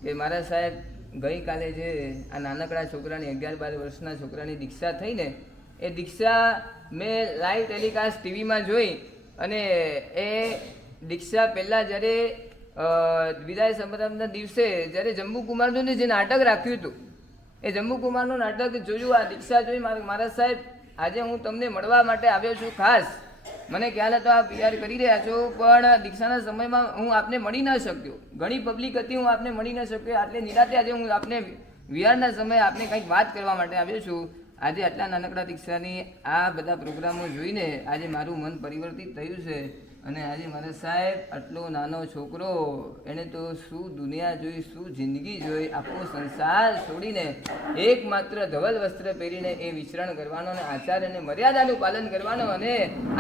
કે મારા સાહેબ ગઈકાલે જે આ નાનકડા છોકરાની 11-12 વર્ષના છોકરાની દીક્ષા થઈ ને, એ દીક્ષા મેં લાઈવ ટેલિકાસ્ટ ટીવીમાં જોઈ. અને એ દીક્ષા પહેલાં જ્યારે વિદાય સમારંભના દિવસે જ્યારે જંબુકુમારનું જે નાટક રાખ્યું હતું, એ જંબુકુમારનું નાટક જોયું, આ દીક્ષા જોઈ મારા સાહેબ આજે હું તમને મળવા માટે આવ્યો છું. ખાસ મને ખ્યાલ હતો આપ વિહાર કરી રહ્યા છો, પણ દીક્ષાના સમયમાં હું આપને મળી ન શક્યો, ઘણી પબ્લિક હતી, હું આપને મળી ન શક્યો. આટલે નિરાતે આજે હું આપને વિહારના સમયે આપને કંઈક વાત કરવા માટે આવ્યો છું. આજે આટલા નાનકડા દીક્ષાની આ બધા પ્રોગ્રામો જોઈને આજે મારું મન પરિવર્તિત થયું છે અને આજે મારા સાહેબ આટલો નાનો છોકરો એણે તો શું દુનિયા જોઈ, શું જિંદગી જોઈ, આખો સંસાર છોડીને એકમાત્ર ધવલ વસ્ત્ર પહેરીને એ વિચરણ કરવાનો અને આચાર અને મર્યાદાનું પાલન કરવાનો અને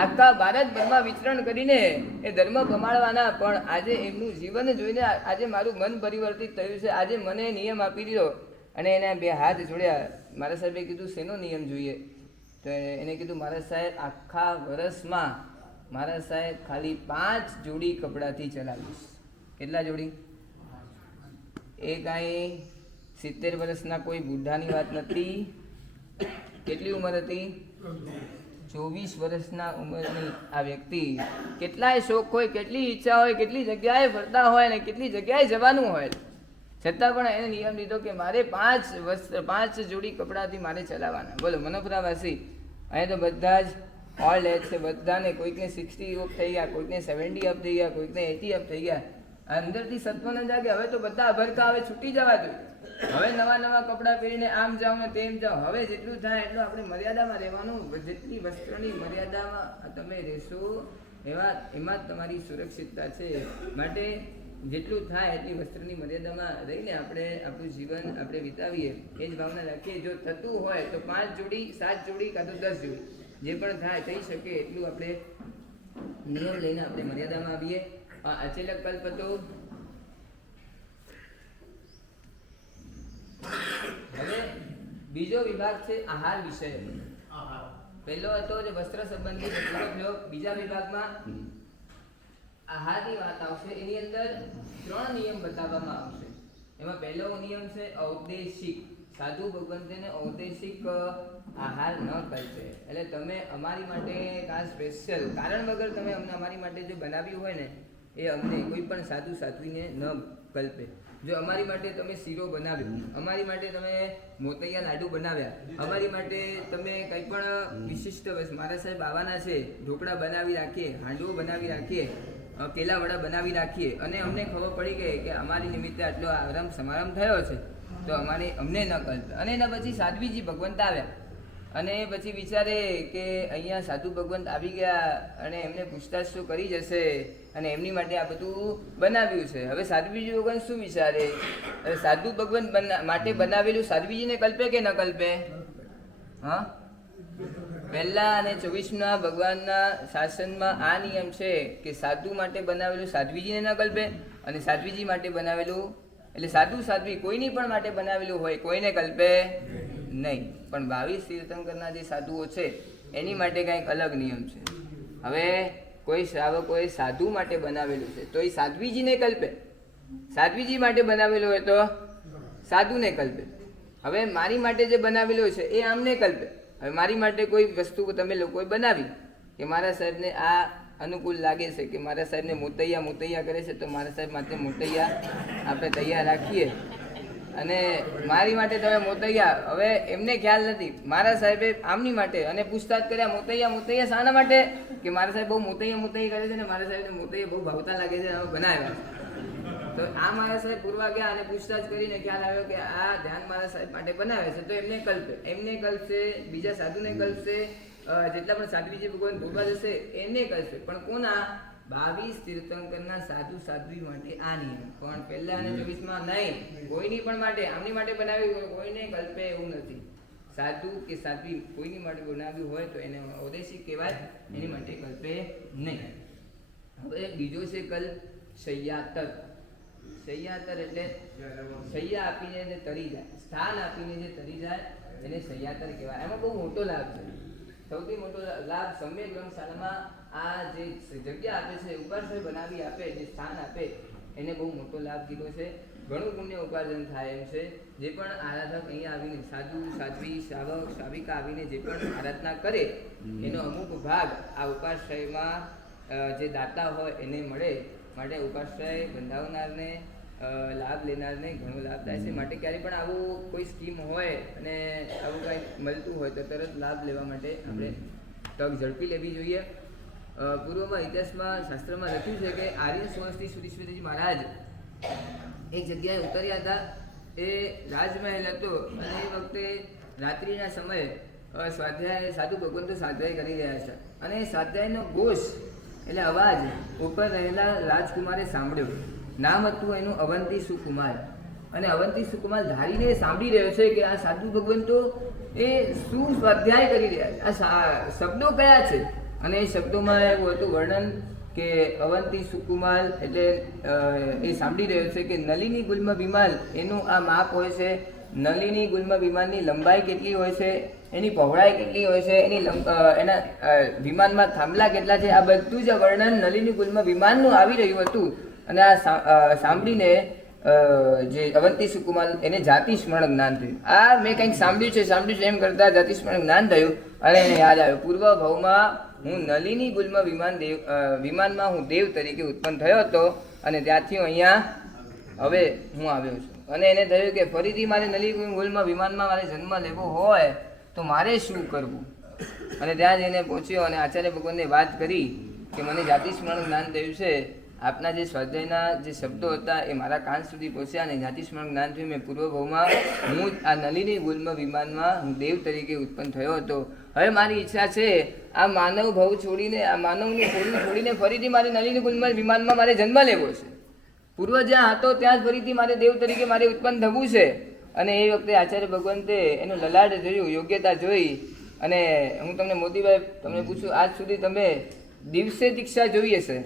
આખા ભારતભરમાં વિચરણ કરીને એ ધર્મ કમાડવાના. પણ આજે એમનું જીવન જોઈને આજે મારું મન પરિવર્તિત થયું છે. આજે મને નિયમ આપી દીધો અને એને બે હાથ જોડ્યા. મારા સાહેબે કીધું શેનો નિયમ જોઈએ? તો એને કીધું મારા સાહેબ આખા વર્ષમાં મારા સાહેબ ખાલી 5 જોડી કપડાથી ચલાવીશ. કેટલા જોડી? એ કાંઈ 70 વર્ષના કોઈ બુઢાની વાત નથી. કેટલી ઉંમર હતી? 24 વર્ષના ઉંમરની આ વ્યક્તિ. કેટલાય શોખ હોય, કેટલી ઈચ્છા હોય, કેટલી જગ્યાએ ફરતા હોય ને કેટલી જગ્યાએ જવાનું હોય, છતાં પણ એને નિયમ લીધો કે મારે 5 જોડી કપડાથી મારે ચલાવવાના. બોલો મનોપરાવાસી, અહીં તો બધા જ ઓલ્ડ એજ છે બધાને. કોઈકને 60 અપ થઈ ગયા, કોઈકને 70 અપ થઈ ગયા, કોઈકને 80 અપ થઈ ગયા. અંદરથી સત્વ ન જાગે. હવે તો બધા અભરકા હવે છૂટી જવા જોઈએ. હવે નવા નવા કપડાં પહેરીને આમ જાઓ ને તેમ જાઓ. હવે જેટલું થાય એટલું આપણે મર્યાદામાં રહેવાનું. જેટલી વસ્ત્રની મર્યાદામાં તમે રહેશો એમાં જ તમારી સુરક્ષિતતા છે. માટે જેટલું થાય એટલી વસ્ત્રની મર્યાદામાં રહીને આપણે આપણું જીવન આપણે વિતાવીએ એ જ ભાવના રાખીએ. જો થતું હોય તો 5 જોડી, 7 જોડી કાં તો 10 જોડી, જે પણ થાય થઈ શકે એટલું આપણે નિયમ લઈને આપણે મર્યાદામાં આવીએ. અચેલક કલ્પ હતો. હવે બીજો વિભાગ છે આહાર વિષય. પહેલો હતો જે વસ્ત્ર સંબંધી પૂરો થયો. બીજા વિભાગમાં આહારની વાત આવશે. એની અંદર 3 નિયમ બતાવવામાં આવશે. એમાં પહેલો નિયમ છે ઔદેશિક. સાધુ ભગવંતને ઔદેશિક આહાર ન કરશે. એટલે તમે અમારી માટે ખાસ સ્પેશિયલ કારણ વગર તમે અમારી માટે જો બનાવ્યું હોય ને એ અમને કોઈ પણ સાધુ સાધ્વીને ન કલ્પે. જો અમારી માટે તમે શીરો બનાવ્યો, અમારી માટે તમે મોતૈયા લાડુ બનાવ્યા, અમારી માટે તમે કંઈ પણ વિશિષ્ટ મારા સાહેબ આવવાના છે, ઢોકળા બનાવી રાખીએ, હાંડવો બનાવી રાખીએ, કેલાવડા બનાવી રાખીએ અને અમને ખબર પડી ગઈ કે અમારી નિમિત્તે આટલો આરામ સમારંભ થયો છે તો અમને ન કલ્પે. અને એના પછી સાધ્વીજી ભગવંત આવ્યા અને પછી વિચારે કે અહીંયા સાધુ ભગવંત આવી ગયા અને એમને પૂછતાછ શું કરી જશે અને એમની માટે આ બધું બનાવ્યું છે. હવે સાધ્વીજી ભગવાન શું વિચારે? હવે સાધુ ભગવંત માટે બનાવેલું સાધ્વીજીને કલ્પે કે ન કલ્પે? હા, પહેલા અને 24ના ભગવાનના શાસનમાં આ નિયમ છે કે સાધુ માટે બનાવેલું સાધ્વીજીને ન કલ્પે અને સાધ્વીજી માટે બનાવેલું એટલે સાધુ સાધ્વી કોઈની પણ માટે બનાવેલું હોય કોઈને કલ્પે નહીં. પણ 22 તીર્થંકરના જે સાધુઓ છે એની માટે કંઈક અલગ નિયમ છે. હવે કોઈ શ્રાવકોએ સાધુ માટે બનાવેલું છે તો એ સાધ્વીજીને કલ્પે, સાધ્વીજી માટે બનાવેલું હોય તો સાધુને કલ્પે. હવે મારી માટે જે બનાવેલું છે એ આમને કલ્પે. હવે મારી માટે કોઈ વસ્તુ તમે લોકોએ બનાવી કે મારા સાહેબને આ અનુકૂળ લાગે છે કે મારા સાહેબને મોતૈયા કરે છે તો મારા સાહેબ માટે મોતૈયા આપણે તૈયાર રાખીએ અને મારી માટે તમે મોતૈયા. હવે એમને ખ્યાલ નથી મારા સાહેબે આમની માટે અને પૂછતાછ કર્યા મોતૈયા શાના માટે કે મારા સાહેબ બહુ મોતૈયા કરે છે ને મારા સાહેબને મોતૈયા બહુ ભાવતા લાગે છે બનાવ્યા. તો આ મારા સાહેબ પૂરવા ગયા અને પૂછતાછ કરીને ખ્યાલ આવ્યો કે આ ધ્યાન મારા સાહેબ માટે બનાવે છે તો એમને કલ્પશે, બીજા સાધુને કલ્પશે, જેટલા પણ સાધ્વીજી ભગવાન ભૂલવા જશે એમને કલ્પશે. પણ કોના? 22 તીર્થંકરના સાધુ સાધ્વી માટે આ નિયમ. પણ પહેલા અને 24માં નહીં, કોઈની પણ માટે આમની માટે બનાવ્યું કોઈને કલ્પે એવું નથી. સાધુ કે સાધ્વી કોઈની માટે બનાવ્યું હોય તો એને ઔદેશિક કહેવાય, એની માટે કલ્પે નહીં. હવે બીજો છે કલ્પ શય્યાતર. શય્યાતર એટલે શૈયા આપીને જે તરી જાય, સ્થાન આપીને જે તરી જાય એને શય્યાતર કહેવાય. એમાં બહુ મોટો લાભ છે. સૌથી મોટો લાભ સમ્યક ગ્રંથશાળામાં આ જે જગ્યા આપે છે, ઉપાશ્રય બનાવી આપે, જે સ્થાન આપે એને બહુ મોટો લાભ કીધો છે. ઘણું પુણ્ય ઉપાર્જન થાય એમ છે. જે પણ આરાધક અહીંયા આવીને સાધુ સાધ્વી શ્રાવક શ્રાવિકા આવીને જે પણ આરાધના કરે એનો અમુક ભાગ આ ઉપાશ્રયમાં જે દાતા હોય એને મળે. માટે ઉપાશ્રય બંધાવનારને લાભ લેનારને ઘણો લાભ થાય છે. માટે ક્યારેય પણ આવું કોઈ સ્કીમ હોય અને આવું કંઈ મળતું હોય તો તરત લાભ લેવા માટે આપણે તક ઝડપી લેવી જોઈએ. પૂર્વમાં ઇતિહાસમાં શાસ્ત્રમાં લખ્યું છે કે આર્ય સ્વસ્તી સુધીશ્વરજી મહારાજ એક જગ્યાએ ઉતર્યા હતા. એ રાજમહેલ હતો અને એ વખતે રાત્રિના સમયે સ્વાધ્યાય સાધુ ભગવંતો સ્વાધ્યાય કરી રહ્યા છે અને સ્વાધ્યાયનો ઘોષ એટલે અવાજ ઉપર રહેલા રાજકુમારે સાંભળ્યો. નામ હતું એનું અવંતી સુકુમાર. અને અવંતી સુકુમાર ધારીને સાંભળી રહ્યો છે કે આ સાધુ ભગવાન તો એ શું સ્વાધ્યાય કરી રહ્યા છે, આ શબ્દો કયા છે. અને એ શબ્દોમાં એવું હતું વર્ણન કે અવંતી સુકુમાર એટલે એ સાંભળી રહ્યો છે કે નલિની ગુલ્મ વિમાન એનું આ માપ હોય છે. નલિની ગુલ્મ વિમાનની લંબાઈ કેટલી હોય છે, એની પહોળાઈ કેટલી હોય છે, એના વિમાનમાં થાંભલા કેટલા છે, આ બધું જ વર્ણન નલિની ગુલ્મ વિમાનનું આવી રહ્યું હતું. અને આ સાંભળીને જે અવંતી સુકુમાર એને જાતિ સ્મરણ જ્ઞાન થયું. આ મેં કંઈક સાંભળ્યું છે એમ કરતા જાતિ સ્મરણ જ્ઞાન થયું. અને એને યાદ આવ્યું, પૂર્વ ભાવમાં હું નલિની ગુલ્મ વિમાનમાં હું દેવ તરીકે ઉત્પન્ન થયો હતો અને ત્યાંથી હું અહીંયા હવે હું આવ્યો છું. અને એને થયું કે ફરીથી મારે નલિની ગુલ્મ વિમાનમાં મારે જન્મ લેવો હોય તો મારે શું કરવું. અને ત્યાં જઈને પહોંચ્યો અને આચાર્ય ભગવાનને વાત કરી કે મને જાતિ સ્મરણ જ્ઞાન થયું છે, આપના જે સ્વાધ્યાયના જે શબ્દો હતા એ મારા કાન સુધી પહોંચ્યા અને જાતિ સ્મરણ જ્ઞાન થયું. મેં પૂર્વભાવમાં હું આ નલિની ગુલ્મ વિમાનમાં હું દેવ તરીકે ઉત્પન્ન થયો હતો. હવે મારી ઈચ્છા છે આ માનવ ભાવ છોડીને, આ માનવનું છોડીને ફરીથી મારે નલિની ગુલ્મ વિમાનમાં મારે જન્મ લેવો છે. પૂર્વ જ્યાં હતો ત્યાં જ ફરીથી મારે દેવ તરીકે મારે ઉત્પન્ન થવું છે. અને એ વખતે આચાર્ય ભગવંતે એનું લલાટ જોયું, યોગ્યતા જોઈ. અને હું તમને મોદીભાઈ તમને પૂછું, આજ સુધી તમે દિવસે દીક્ષા જોઈ હશે,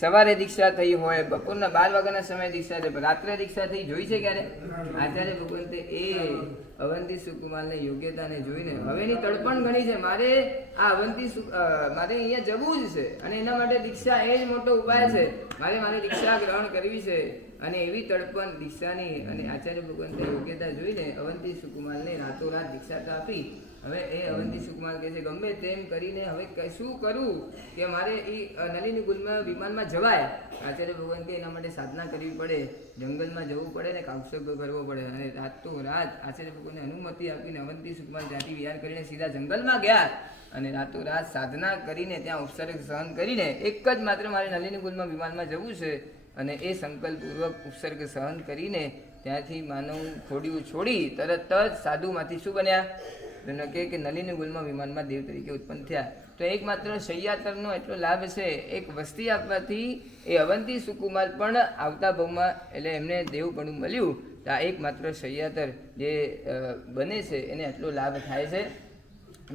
સવારે દીક્ષા થઈ હોય, બપોરના 12 વાગ્યાના સમયે દીક્ષા થઈ, રાત્રે દીક્ષા થઈ જોઈ છે ક્યારે? આચાર્ય ભગવંતે એ અવંતી સુકુમારને યોગ્યતાને જોઈને હવેની તડપણ ગણી છે, મારે આ મારે અહીંયા જવું જ છે અને એના માટે દીક્ષા એ જ મોટો ઉપાય છે, મારે દીક્ષા ગ્રહણ કરવી છે. અને એવી તડપણ દીક્ષાની અને આચાર્ય ભગવંતે યોગ્યતા જોઈને અવંતી સુકુમારને રાતોરાત દીક્ષા તો આપી. હવે એ અવંતી સુકુમાર કહે છે ગમે તેમ કરીને હવે શું કરું કે મારે એ નલિની ગુલ્મ વિમાનમાં જવાય. આચાર્ય ભગવાન કે એના માટે સાધના કરવી પડે, જંગલમાં જવું પડે ને કાવસક કરવો પડે. અને રાતોરાત આચાર્ય ભગવાનને અનુમતિ આપીને અવંતી સુકુમાર ત્યાંથી વિહાર કરીને સીધા જંગલમાં ગયા. અને રાતોરાત સાધના કરીને ત્યાં ઉપસર્ગ સહન કરીને એક જ માત્ર મારે નલિની ગુલ્મ વિમાનમાં જવું છે. અને એ સંકલ્પપૂર્વક ઉપસર્ગ સહન કરીને ત્યાંથી માનવ ખોડિયું છોડી તરત જ સાધુમાંથી શું બન્યા? કે નલિની ગુલ્મ વિમાનમાં દેવ તરીકે ઉત્પન્ન થયા. તો એકમાત્ર શય્યાતરનો એટલો લાભ છે, એક વસ્તી આપવાથી એ અવંતી સુકુમાર પણ આવતા ભાવમાં એટલે એમને દેવપણું મળ્યું. તો આ એકમાત્ર શય્યાતર જે બને છે એને એટલો લાભ થાય છે.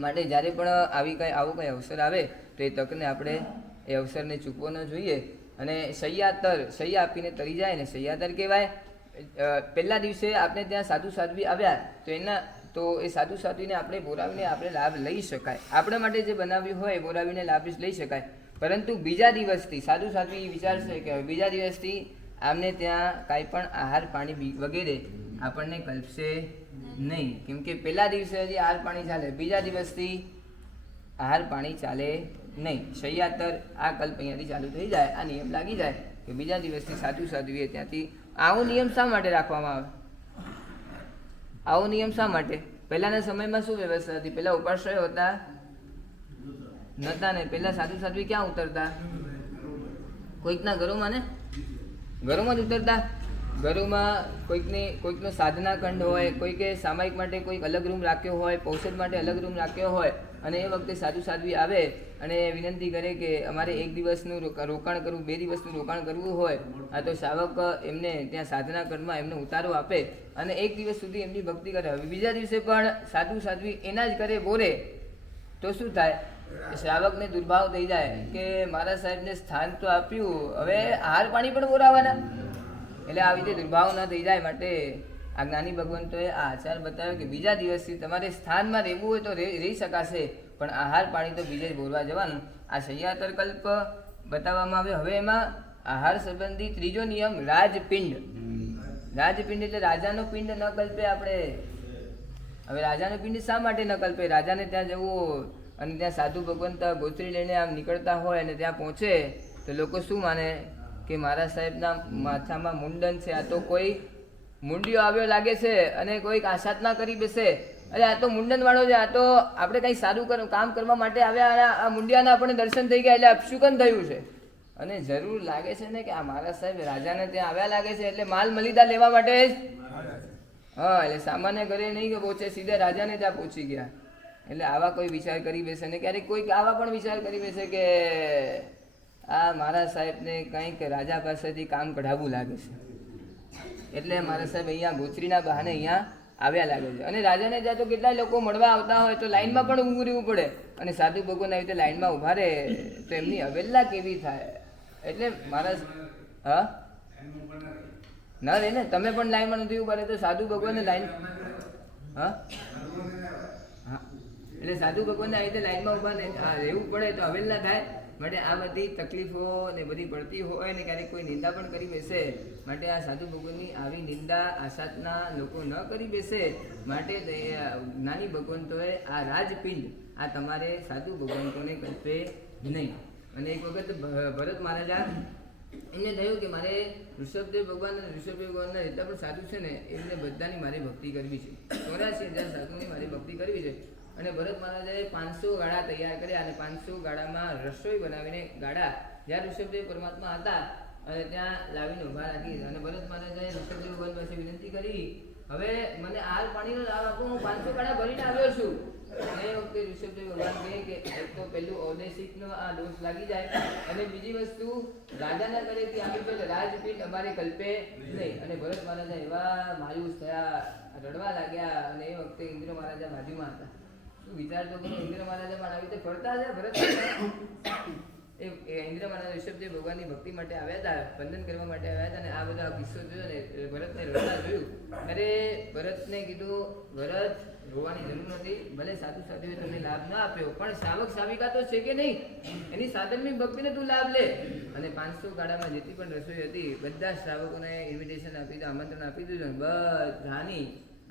માટે જ્યારે પણ આવો કંઈ અવસર આવે તો એ તકને આપણે એ અવસરને ચૂકવો ન જોઈએ. અને શૈયા આપીને તરી જાય ને શૈયાતર કહેવાય. પહેલા દિવસે આપણે ત્યાં સાધુ સાધ્વી આવ્યા તો એ સાધુ સાધ્વીને આપણે બોલાવીને આપણે લાભ લઈ શકાય, આપણા માટે જે બનાવ્યું હોય બોલાવીને લાભ લઈ શકાય. પરંતુ બીજા દિવસથી સાધુ સાધ્વી વિચારશે કે બીજા દિવસથી આમને ત્યાં કાંઈ પણ આહાર પાણી વગેરે આપણને કલ્પશે નહીં, કેમ કે પહેલા દિવસે હજી આહાર પાણી ચાલે, બીજા દિવસથી આહાર પાણી ચાલે નહીં. શય્યાતર આ કલ્પ અહીંયાથી ચાલુ થઈ જાય, આ નિયમ લાગી જાય કે બીજા દિવસથી સાધુ સાધ્વીએ ત્યાંથી. આવો નિયમ શા માટે રાખવામાં આવે? આવો નિયમ શા માટે? પહેલાના સમયમાં શું વ્યવસ્થા હતી? પહેલા ઉપાશ્રયો હતા નતા ને પહેલા સાધુ સાધ્વી ક્યાં ઉતરતા? કોઈકના ઘરોમાં ને ઘરોમાં જ ઉતરતા. ઘરોમાં કોઈકનો સાધના ખંડ હોય, કોઈકે સામાયિક માટે કોઈક અલગ રૂમ રાખ્યો હોય, ઔષધ માટે અલગ રૂમ રાખ્યો હોય. અને એ વખતે સાધુ સાધ્વી આવે અને વિનંતી કરે કે અમારે 1 દિવસનું રોકાણ કરવું, 2 દિવસનું રોકાણ કરવું હોય. આ તો શાવક એમને ત્યાં સાધના ખંડમાં એમને ઉતારો આપે અને 1 દિવસ સુધી એમની ભક્તિ કરે. હવે બીજા દિવસે પણ સાધુ સાધ્વી એના જ કરે બોરે તો શું થાય? શ્રાવકને દુર્ભાવ થઈ જાય કે મારા સાહેબને સ્થાન તો આપ્યું, હવે આહાર પાણી પણ બોરાવાના. એટલે આવી રીતે દુર્ભાવ ન થઈ જાય માટે આ જ્ઞાની ભગવંતોએ આ આચાર બતાવ્યો કે બીજા દિવસથી તમારે સ્થાનમાં રહેવું હોય તો રહી શકાશે, પણ આહાર પાણી તો બીજે જ બોલવા જવાનું. આ શય્યાતર કલ્પ બતાવવામાં આવ્યો. હવે એમાં આહાર સંબંધી ત્રીજો નિયમ રાજપિંડ. રાજપિંડ એટલે રાજાનો પિંડ ન કલ્પે આપણે. હવે રાજાનો પિંડ શા માટે ન કલ્પે? રાજાને ત્યાં જવું અને ત્યાં સાધુ ભગવંત ગોત્રી લઈને આમ નીકળતા હોય અને ત્યાં પહોંચે તો લોકો શું માને કે મારા સાહેબના માથામાં મુંડન છે, આ તો કોઈ મુંડિયો આવ્યો લાગે છે અને કોઈક આસાધના કરી બેસે. અરે આ તો મુંડન વાળો છે, આ તો આપણે કંઈ સારું કામ કરવા માટે આવ્યા અને આ મુંડિયાના આપણને દર્શન થઈ ગયા એટલે અપશુકન થયું છે. અને જરૂર લાગે છે ને કે આ મારા સાહેબ રાજાને ત્યાં આવ્યા લાગે છે એટલે માલ મલિદા લેવા માટે જ. હા, એટલે સામાન્ય ઘરે નહીં પહોંચે, સીધા રાજાને ત્યાં પહોંચી ગયા. એટલે આવા કોઈ વિચાર કરી બેસે ને ક્યારેક કોઈક આવા પણ વિચાર કરી બેસે કે આ મારા સાહેબને કંઈક રાજા પાસેથી કામ કઢાવવું લાગે છે, એટલે મારા સાહેબ અહીંયા ગોચરીના બહાને અહીંયા આવ્યા લાગે છે. અને રાજાને ત્યાં તો કેટલાય લોકો મળવા આવતા હોય તો લાઈનમાં પણ ઊભું રહેવું પડે, અને સાધુ ભગવાન આવી રીતે લાઈનમાં ઊભા રહે તો એમની અવેલ્લા કેવી થાય. એટલે મારા હા ના રે ને, તમે પણ લાઈનમાં નથી ઊભા રહે તો સાધુ ભગવાનને લાઈન હા હા એટલે સાધુ ભગવાનને આવી રીતે લાઈનમાં ઊભા રહેવું પડે તો અવેલ્લા થાય. માટે આ બધી તકલીફો ને બધી પડતી હોય ને ક્યારેક કોઈ નિંદા પણ કરી બેસે, માટે આ સાધુ ભગવાનની આવી નિંદા આસાતના લોકો ન કરી બેસે માટે જ્ઞાની ભગવંતોએ આ રાજપિંડ આ તમારે સાધુ ભગવંતોને કલ્પે નહીં. અને એક વખત ભરત મહારાજા એમને થયું કે મારે ઋષભદેવ ભગવાન અને ઋષભદેવ ભગવાનના જેટલા પણ સાધુ છે ને એમને બધાની મારે ભક્તિ કરવી છે. 84,000 સાધુની મારે ભક્તિ કરવી છે. અને ભરત મહારાજાએ 500 ગાડા તૈયાર કર્યા અને 500 ગાડામાં રસોઈ બનાવીને ગાડા જ્યાં ઋષભદેવ પરમાત્મા હતા અને ત્યાં લાવીને ઊભા રાખી. અને ભરત મહારાજાએ ઋષભદેવ ભગવાન પાસે વિનંતી કરી, હવે મને હાલ પાણીનો લાભ આપો, હું 500 ગાડા ભરીને આવ્યો છું. અને એ વખતે ઋષભદેવ ભગવાન કહે કે એક તો પેલું ઔદેશિકનો આ દોષ લાગી જાય, અને બીજી વસ્તુ રાજાના ઘરેથી આવી પેલે રાજપીઠ અમારે કલ્પે નહીં. અને ભરત મહારાજા એવા માયુસ થયા, રડવા લાગ્યા. અને એ વખતે ઇન્દ્ર મહારાજા બાજુમાં હતા. વિચાર તો કરો, ઇન્દ્ર મહારાજા પણ આવી રીતે ફરતા છે. ભરત એ ઇન્દ્ર મહારાજ ઋષભદેવ ભગવાનની ભક્તિ માટે આવ્યા હતા, વંદન કરવા માટે આવ્યા હતા. અને આ બધા કિસ્સો જોયો ને ભરતને રડતા જોયું. અરે ભરતને કીધું, ભરત રોવાની જરૂર નથી, ભલે સાધુ સાધુએ તમને લાભ ના આપ્યો પણ શ્રાવક શ્રાવિકા તો છે કે નહીં, એની સાધનની ભક્તિને તું લાભ લે. અને 500 ગાડામાં જેટલી પણ રસોઈ હતી બધા શ્રાવકોને ઇન્વિટેશન આપી દીધું, આમંત્રણ આપી દીધું. બધાની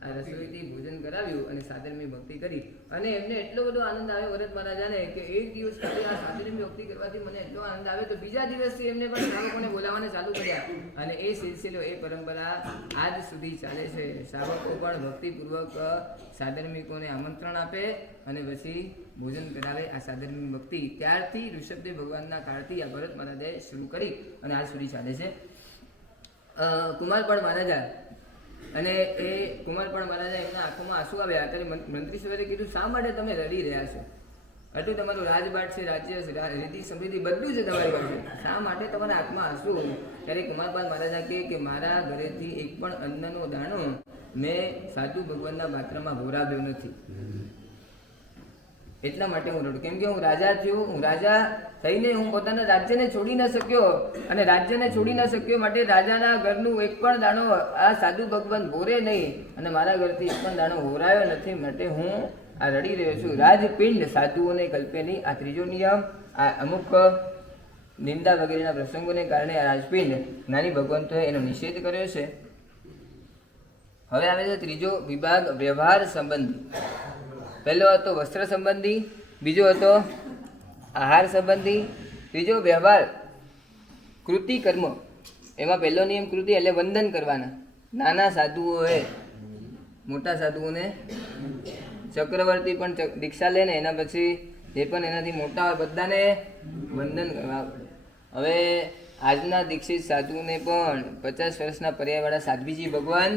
આ રસોઈથી ભોજન કરાવ્યું અને સાધનની ભક્તિ કરી. અને એમને એટલો બધો આનંદ આવ્યો ભરત મહારાજાને કે એક દિવસ પછી આ સાધનની ભક્તિ કરવાથી મને એટલો આનંદ આવે તો બીજા દિવસથી એમને પણ શ્રાવકોને બોલાવવાને ચાલુ કર્યા. અને એ સિલસિલો એ પરંપરા આજ સુધી ચાલે છે. શ્રાવકો પણ ભક્તિપૂર્વક સાધર્મિકોને આમંત્રણ આપે અને પછી ભોજન કરાવે. આ સાધર્મિક ભક્તિ ત્યારથી ઋષભદેવ ભગવાનના કાળથી આ ભરત મહારાજાએ શરૂ કરી અને આજ સુધી ચાલે છે. કુમારપાળ મહારાજા અને એ કુમારપાળ મહારાજા એમના આંખોમાં આંસુ આવ્યા. ત્યારે મંત્રીશ્વરે કીધું, શા માટે તમે રડી રહ્યા છો? આટલું તમારું રાજબાટ છે, રાજ્ય રીતિ સમૃદ્ધિ બધું છે તમારી પાસે, શા માટે તમારા આંખમાં આંસુ? ત્યારે કુમારપાળ મહારાજા કહે કે મારા ઘરેથી એક પણ અન્નનો દાણો મેં સાધુ ભગવાનના પાત્રમાં ભોરાવ્યો નથી, એટલા માટે હું રડું. કેમ કે હું રાજા થયો, હું રાજા થઈને હું પોતાના રાજ્યને છોડી ન શક્યો, અને રાજ્યને છોડી ન શક્યો માટે રાજાના ઘરનું એક પણ દાણો આ સાધુ ભગવાન ભોરે નહીં, અને મારા ઘરથી એક પણ દાણો ભોરાયો નથી, માટે હું આ રડી રહ્યો છું. રાજપિંડ સાધુઓને કલ્પે નહીં, આ ત્રીજો નિયમ. આ અમુક નિંદા વગેરેના પ્રસંગોને કારણે આ રાજપિંડ જ્ઞાની ભગવંતોએ એનો નિષેધ કર્યો છે. હવે આવે છે ત્રીજો વિભાગ, વ્યવહાર સંબંધી. પહેલો હતો વસ્ત્ર સંબંધી, બીજો હતો આહાર સંબંધી, ત્રીજો વ્યવહાર કૃતિ કર્મ. એમાં પહેલો નિયમ કૃતિ એટલે વંદન કરવાના. નાના સાધુઓએ મોટા સાધુઓને, ચક્રવર્તી પણ દીક્ષા લે ને એના પછી જે પણ એનાથી મોટા હોય બધાને વંદન કરવા. હવે આજના દીક્ષિત સાધુઓને પણ 50 વર્ષના પર્યાયવાળા સાધ્વીજી ભગવાન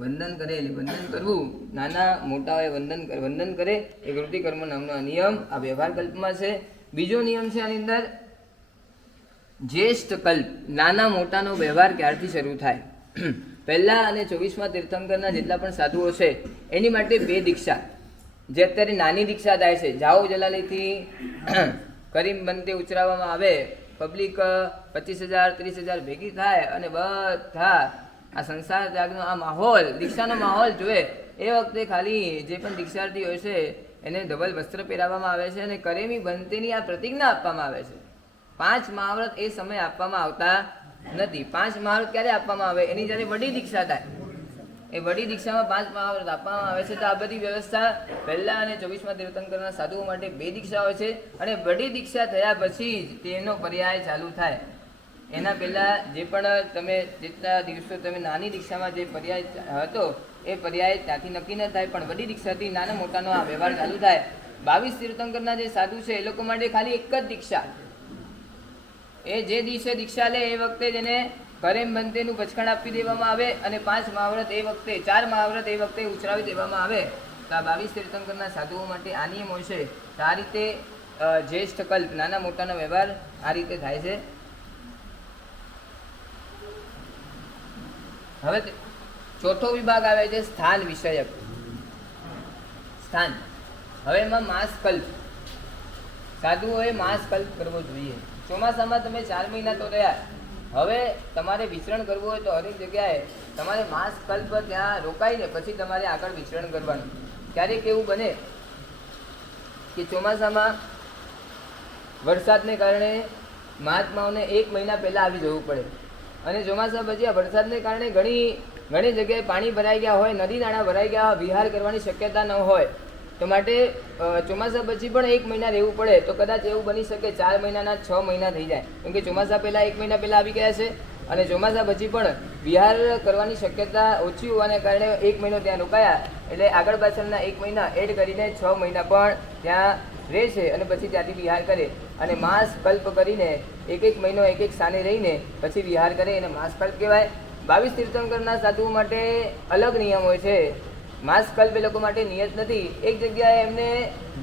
વંદન કરે. એટલે વંદન કરવું, નાના મોટાઓએ વંદન કરે એ કૃતિ કર્મ નામનો નિયમ આ વ્યવહાર કલ્પમાં છે. બીજો નિયમ છે આની અંદર જ્યેષ્ઠ કલ્પ. નાના મોટાનો વ્યવહાર ક્યારથી શરૂ થાય? પહેલા અને 24મા તીર્થંકરના જેટલા પણ સાધુઓ છે એની માટે 2 દીક્ષા, જે અત્યારે નાની દીક્ષા થાય છે. જાઓ જલાલીથી કરીમ બંતે ઉચરાવવામાં આવે, પબ્લિક 25,000 30,000 ભેગી થાય અને બધા આ સંસાર ત્યાગનો આ માહોલ, દીક્ષાનો માહોલ જોવે. એ વખતે ખાલી જે પણ દીક્ષાર્થી હોય છે એને ધવલ વસ્ત્ર પહેરાવવામાં આવે છે અને કરેમી બંતેની આ પ્રતિજ્ઞા આપવામાં આવે છે. 5 મહાવ્રત એ સમય આપવામાં આવતા નથી. 5 મહાવ્રત ક્યારે આપવામાં આવે? એની જ્યારે વડી દીક્ષા થાય, એ વડી દીક્ષામાં 5 મહાવ્રત આપવામાં આવે છે. તો આ બધી વ્યવસ્થા પહેલા અને 24મા તીર્થંકરના સાધુઓ માટે 2 દીક્ષા હોય છે, અને વડી દીક્ષા થયા પછી જ તેનો પર્યાય ચાલુ થાય. એના પહેલાં જે પણ તમે જેટલા દિવસો તમે નાની દીક્ષામાં જે પર્યાય હતો એ પર્યાય ત્યાંથી નક્કી ન થાય, પણ વડી દીક્ષાથી નાના મોટાનો આ વ્યવહાર ચાલુ થાય. 22 તીર્થંકરના જે સાધુ છે એ લોકો માટે ખાલી એક જ દીક્ષા. એ જે દિવસે દીક્ષા લે એ વખતે જ એને કરેમ બંતેનું બચકાણ આપી દેવામાં આવે, અને 5 મહાવ્રત એ વખતે 4 મહાવ્રત એ વખતે ઉછરાવી દેવામાં આવે. તો આ 22 તીર્થંકરના સાધુઓ માટે આ નિયમ હોય છે. તો આ રીતે જ્યેષ્ઠ કલ્પ, નાના મોટાનો વ્યવહાર આ રીતે થાય છે. હવે ચોથો વિભાગ આવે છે સ્થાન વિષયક. સ્થાન, હવે એમાં માસ કલ્પ, સાધુઓએ માસ કલ્પ કરવો જોઈએ. ચોમાસામાં તમે 4 મહિના તો રહ્યા, હવે તમારે વિચરણ કરવું હોય તો હરેક જગ્યાએ તમારે માસ કલ્પ ત્યાં રોકાઈને પછી તમારે આગળ વિચરણ કરવાનું. ક્યારેક એવું બને કે ચોમાસામાં વરસાદને કારણે મહાત્માઓને 1 મહિના પહેલાં આવી જવું પડે, અને ચોમાસા પછી આ વરસાદને કારણે ઘણી જગ્યાએ પાણી ભરાઈ ગયા હોય, નદી નાળા ભરાઈ ગયા હોય, વિહાર કરવાની શક્યતા ન હોય, તો માટે ચોમાસા પછી પણ 1 મહિના રહેવું પડે. તો કદાચ એવું બની શકે 4 મહિનાના 6 મહિના થઈ જાય, કેમ કે ચોમાસા પહેલાં 1 મહિના પહેલાં આવી ગયા છે, અને ચોમાસા પછી પણ વિહાર કરવાની શક્યતા ઓછી હોવાને કારણે 1 મહિનો ત્યાં રોકાયા, એટલે આગળ પાછળના 1 મહિના એડ કરીને 6 મહિના પણ ત્યાં રહે છે, અને પછી ત્યાંથી વિહાર કરે. અને માસ કલ્પ કરીને 1 મહિનો 1 સ્થાને રહીને પછી વિહાર કરે, એને માસ કલ્પ કહેવાય. 22 તીર્થંકરના સાધુઓ માટે અલગ નિયમ હોય છે. માસ કલ્પ એ લોકો માટે નિયત નથી. એક જગ્યાએ એમને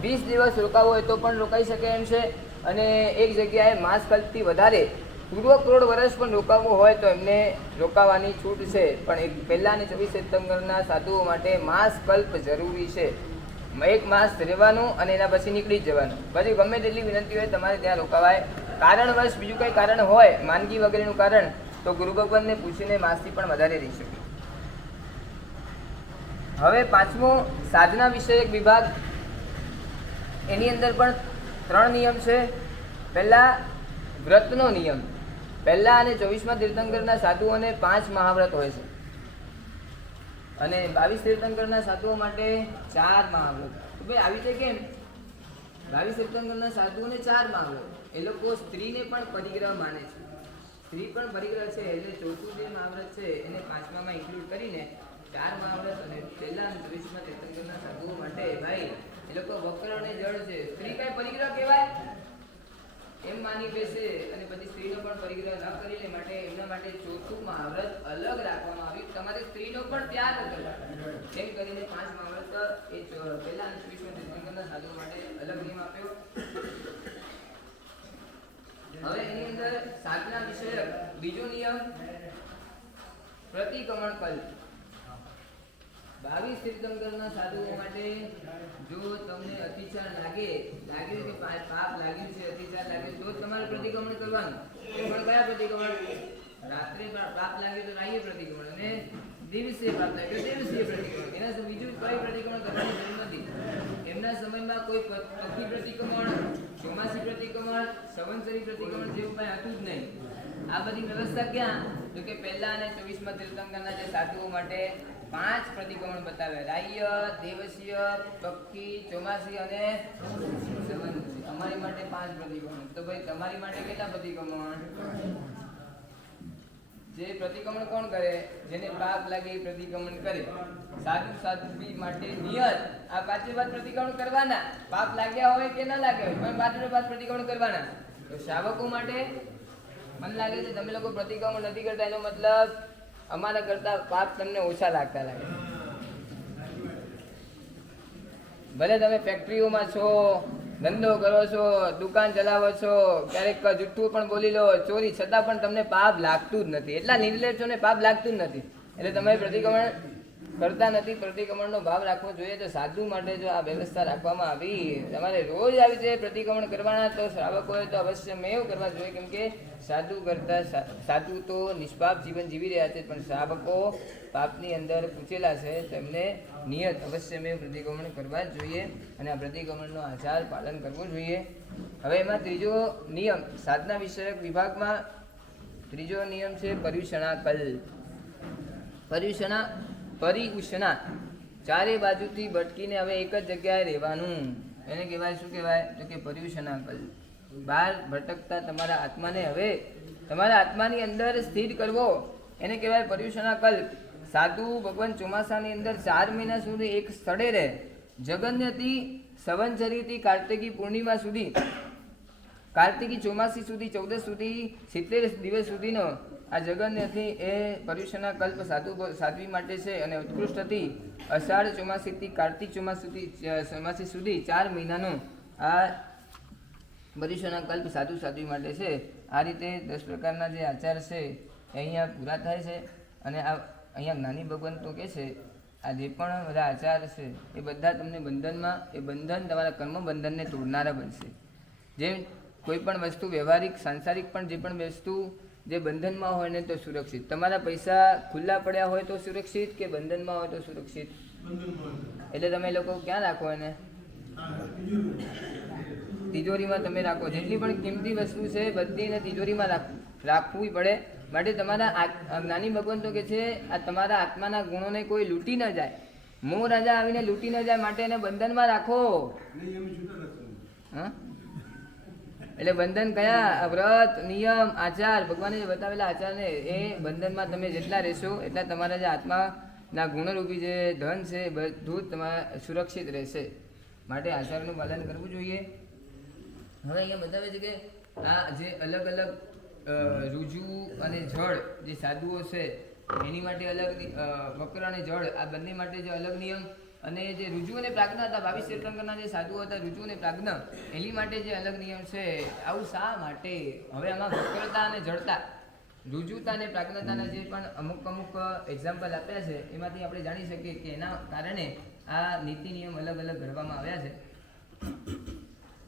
20 દિવસ રોકાવો હોય તો પણ રોકાઈ શકે એમ છે, અને એક જગ્યાએ માસ કલ્પથી વધારે પૂર્વ કરોડ વર્ષ પણ રોકાવવું હોય તો એમને રોકાવાની છૂટ છે. પણ પહેલા અને 24 તીર્થંકરના સાધુઓ માટે માસ કલ્પ જરૂરી છે. 1 માસ રહેવાનું અને એના પછી નીકળી જ જવાનું. પછી ગમે તેટલી વિનંતી હોય તમારે ત્યાં રોકાવાય. કારણવશ બીજું કંઈ કારણ હોય, માંદગી વગેરેનું કારણ, તો ગુરુ ભગવાનને પૂછીને માસથી પણ વધારે રહી શકે. હવે 5મો સાધના વિષયક વિભાગ, એની અંદર પણ 3 નિયમ છે. પહેલા વ્રતનો નિયમ. પહેલા અને 24મા તીર્થંકરના સાધુઓને 5 મહાવ્રત હોય છે, અને 22 તીર્થંકરના સાધુઓ માટે 4 મહાવ્રત. ભાઈ આવી રીતે કેમ? 22 તીર્થંકરના સાધુઓને 4 મહાવ્રત. એ લોકો સ્ત્રીને પણ પરિગ્રહ માને છે. સ્ત્રી પણ પરિગ્રહ છે, એટલે ચોથું જે મહાવ્રત છે એને 5મામાં ઇન્ક્લુડ કરીને 4 મહાવ્રત. અને પહેલા અને 24મા તીર્થંકરના સાધુઓ માટે ભાઈ એ લોકો વક્ર અને જળ છે. સ્ત્રી કઈ પરિગ્રહ કહેવાય એમ માની બેસે, અને પછી સ્ત્રીનો પણ પરિગ્રહ ન કરી લે, માટે એમના માટે ચોથું મહાવ્રત અલગ રાખવામાં આવ્યું. તમારે સ્ત્રીનો પણ ત્યાગ કરવો, એમ કરીને 5 મહાવ્રત એ પહેલા અને 24મા તીર્થંકરના સાધુઓ માટે અલગ નિયમ આપ્યો. હવે એની અંદર સાધના વિષયક બીજો નિયમ પ્રતિક્રમણ કલ્પ. 22 તીર્થંકરના સાધુઓ માટે જો તમને અતિચાર લાગ્યું કે પાપ લાગ્યું છે, અતિચાર લાગ્યો, તો તમારે પ્રતિક્રમણ કરવાનું. પણ કયા પ્રતિક્રમણ? રાત્રે પાપ લાગ્યું તો રાત્રે પ્રતિક્રમણ, અને દિવસે પાપ લાગ્યું દિવસીય પ્રતિક્રમણ. એના બીજું કઈ પ્રતિક્રમણ કરવાની જરૂર નથી. એમના સમયમાં કોઈ પક્ષી પ્રતિક્રમણ, ચોમાસી પ્રતિક્રમણ, સંવત્સરી પ્રતિક્રમણ જેવું કઈ હતું જ નહીં. આ બધી વ્યવસ્થા ક્યાં? તો કે પહેલા અને 24મા તીર્થંકરના જે સાધુઓ માટે 5 પ્રતિક્રમણ બતાવે: રાહ્ય, દેવસીય, પક્ષી, ચોમાસી અને સંવત્સરી. અમારી માટે 5 પ્રતિક્રમણ. તો ભાઈ તમારી માટે કેટલા પ્રતિક્રમણ? જે પ્રતિક્રમણ કોણ કરે? જેને પાપ લાગે એ પ્રતિક્રમણ કરે. સાધુ માટે નિયત આ 5 પ્રતિક્રમણ કરવાના. પાપ લાગ્યા હોય કે ન લાગ્યા હોય, પણ 5 પ્રતિક્રમણ કરવાના. તો શ્રાવકો માટે મને લાગે છે તમે લોકો પ્રતિક્રમણ નથી કરતા, એનો મતલબ અમારા કરતા પાપ તમને ઓછા લાગતા લાગે. ભલે તમે ફેક્ટરીઓમાં છો, ધંધો કરો છો, દુકાન ચલાવો છો, ક્યારેક જુઠ્ઠું પણ બોલી લો, ચોરી, છતાં પણ તમને પાપ લાગતું જ નથી. એટલા નિર્લેપ છો ને પાપ લાગતું જ નથી, એટલે તમે પ્રતિક્રમણ કરતા નથી. પ્રતિક્રમણનો ભાવ રાખવો જોઈએ. તો સાધુ માટે જો આ વ્યવસ્થા રાખવામાં આવી, તમારે રોજ આવી રીતે પ્રતિક્રમણ કરવાના, તો શ્રાવકોએ તો અવશ્ય મેવ કરવા જોઈએ. કેમ કે સાધુ તો નિષ્પાપ જીવન જીવી રહ્યા છે, પણ શ્રાવકો પાપની અંદર પૂછેલા છે, તેમને નિયત અવશ્ય મેવ પ્રતિક્રમણ કરવા જ જોઈએ, અને આ પ્રતિક્રમણનો આચાર પાલન કરવું જોઈએ. હવે એમાં ત્રીજો નિયમ સાધના વિષયક વિભાગમાં ત્રીજો નિયમ છે પર્યુષણા કલ્પ. પરિઉષણા, ચારે બાજુથી ભટકીને હવે એક જ જગ્યાએ રહેવાનું, એને કહેવાય શું કહેવાય? તો કે પર્યુષણા કલ્પ. બહાર ભટકતા તમારા આત્માને હવે તમારા આત્માની અંદર સ્થિર કરવો, એને કહેવાય પર્યુષણા કલ્પ. સાધુ ભગવાન ચોમાસાની અંદર 4 મહિના સુધી એક સ્થળે રહે. જગન્યથી સંવત્સરીથી કાર્તિકી પૂર્ણિમા સુધી, કાર્તિકી ચોમાસી સુધી, 14 સુધી, 70 દિવસ સુધીનો આ જગન્યથી એ પર્યુષણા કલ્પ સાધ્વી માટે છે. અને ઉત્કૃષ્ટથી અષાઢ ચોમાસીથી કાર્તિક ચોમાસી સુધી 4 મહિનાનો આ બરીશોના કલ્પ સાધુ સાધ્વી માટે છે. આ રીતે 10 પ્રકારના જે આચાર છે એ અહીંયા પૂરા થાય છે. અને આ અહીંયા જ્ઞાની ભગવંતો કહે છે આ જે પણ બધા આચાર છે એ બધા તમને બંધનમાં, એ બંધન તમારા કર્મ બંધનને તોડનારા બનશે. જેમ કોઈ પણ વસ્તુ વ્યવહારિક સાંસારિક પણ જે પણ વસ્તુ જે બંધનમાં હોય ને તો સુરક્ષિત. તમારા પૈસા ખુલ્લા પડ્યા હોય તો સુરક્ષિત કે બંધનમાં હોય તો સુરક્ષિત? એટલે તમે લોકો ક્યાં રાખો એને? તિજોરીમાં તમે રાખો. જેટલી પણ કિંમતી વસ્તુ છે બધીને તિજોરીમાં રાખવી પડે. માટે તમારા જ્ઞાની ભગવંતો કે છે આ તમારા આત્માના ગુણોને કોઈ લૂંટી ન જાય, મોહ રાજા આવીને લૂંટી ન જાય, માટે એને બંધનમાં રાખો. હા, એટલે બંધન કયા? વ્રત, નિયમ, આચાર, ભગવાને જે બતાવેલા આચારને એ બંધનમાં તમે જેટલા રહેશો એટલા તમારા જે આત્માના ગુણરૂપી જે ધન છે એ બધું જ તમારા સુરક્ષિત રહેશે. માટે આચારનું પાલન કરવું જોઈએ. હવે અહીંયા બતાવે છે કે આ જે અલગ અલગ રુજુ અને જળ જે સાધુઓ છે એની માટે અલગ, વક્ર અને જળ આ બંને માટે જે અલગ નિયમ, અને જે રુજુ અને પ્રાજ્ઞ હતા 22 તીર્થંકરના જે સાધુઓ હતા રુજુ અને પ્રાજ્ઞ એની માટે જે અલગ નિયમ છે. આવું શા માટે? હવે આમાં વક્રતા અને જળતા, રુજુતા અને પ્રાજ્ઞતાના જે પણ અમુક એક્ઝામ્પલ આપ્યા છે એમાંથી આપણે જાણી શકીએ કે એના કારણે આ નીતિ નિયમ અલગ અલગ ઘડવામાં આવ્યા છે.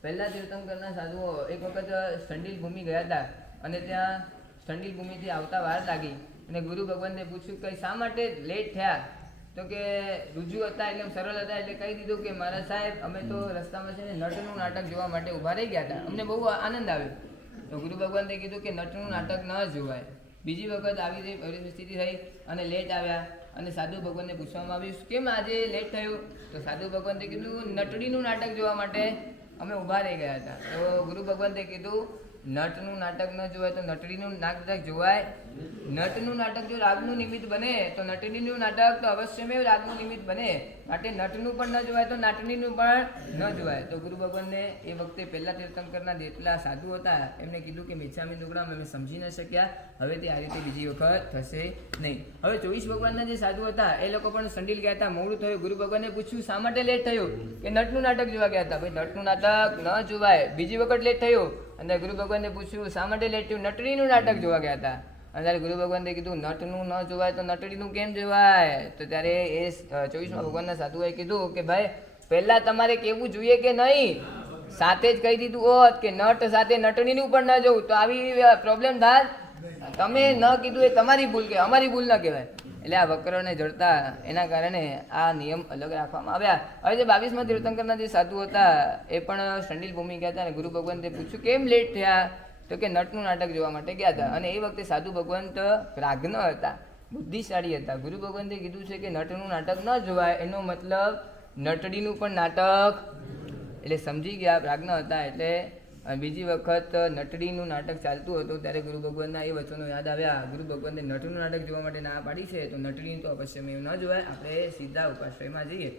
પહેલા તીર્થંકરના સાધુઓ એક વખત સ્ટંડીલ ભૂમિ ગયા હતા અને ત્યાં સ્ટંડીલ ભૂમિથી આવતા વાર લાગી અને ગુરુ ભગવાનને પૂછ્યું કે શા માટે લેટ થયા? તો કે રુજુ હતા એકદમ સરળ હતા એટલે કહી દીધું કે મારા સાહેબ અમે તો રસ્તામાં છે ને નટનું નાટક જોવા માટે ઊભા રહી ગયા હતા, અમને બહુ આનંદ આવ્યો. તો ગુરુ ભગવાને કીધું કે નટનું નાટક ન જોવાય. બીજી વખત આવી પરિસ્થિતિ થઈ અને લેટ આવ્યા અને સાધુ ભગવાનને પૂછવામાં આવ્યું કેમ આજે લેટ થયું? તો સાધુ ભગવાને કીધું નટડીનું નાટક જોવા માટે અમે ઊભા રહી ગયા હતા. તો ગુરુ ભગવાને કીધું નટનું નાટક ન જોવાય તો નટડીનું નાટક જોવાય. નટનું નાટક જો રાગનું નિમિત્ત બને તો નટડીનું નાટક તો અવશ્યમેવ રાગનું નિમિત્ત બને. માટે નટનું પણ ન જોવાય તો નાટડીનું પણ ન જોવાય. તો ગુરુ ભગવાનને એ વખતે પહેલા તીર્થંકરના જેટલા સાધુ હતા એમને કીધું કે મિચ્છામી દુક્કડમ અમે સમજી ન શક્યા, હવે તે આ રીતે બીજી વખત થશે નહીં. હવે 24 ભગવાનના જે સાધુ હતા એ લોકો પણ સંડીલ ગયા હતા, મોડું થયું. ગુરુ ભગવાનને પૂછ્યું શા માટે લેટ થયું? કે નટનું નાટક જોવા ગયા હતા. ભાઈ નટનું નાટક ન જોવાય. બીજી વખત લેટ થયું અને ગુરુ ભગવાનને પૂછ્યું શા માટે લેટ થયું? નટડીનું નાટક જોવા ગયા હતા. અને ત્યારે ગુરુ ભગવાને કીધું નટનું ન જોવાય તો નટડીનું કેમ જોવાય? તો ત્યારે એ 24મા ભગવાનના સાધુએ કીધું કે ભાઈ પહેલા તમારે કેવું જોઈએ કે નહીં? સાથે જ કહી દીધું હોત કે નટ સાથે નટડીનું પણ ન જોવું તો આવી પ્રોબ્લેમ થાય. તમે ન કીધું એ તમારી ભૂલ કે અમારી ભૂલ ન કહેવાય. એટલે આ વક્રને જડતા એના કારણે આ નિયમ અલગ રાખવામાં આવ્યા. હવે જે 22મા તીર્થંકરના જે સાધુ હતા એ પણ સ્ટંડીલ ભૂમિ ગયા હતા અને ગુરુ ભગવંતે પૂછ્યું કેમ લેટ થયા? તો કે નટનું નાટક જોવા માટે ગયા હતા. અને એ વખતે સાધુ ભગવંત પ્રાજ્ઞ હતા, બુદ્ધિશાળી હતા. ગુરુ ભગવંતે કીધું છે કે નટનું નાટક ન જોવાય, એનો મતલબ નટડીનું પણ નાટક. એટલે સમજી ગયા, પ્રાજ્ઞ હતા. એટલે બીજી વખત નટડીનું નાટક ચાલતું હતું ત્યારે ગુરુ ભગવાનના એ વચનો યાદ આવ્યા. ગુરુ ભગવાનને નટનું નાટક જોવા માટે ના પાડી છે તો નટડીનું તો અવશ્યમેવ ન જોવાય. આપણે સીધા ઉપાશ્રયમાં જઈએ.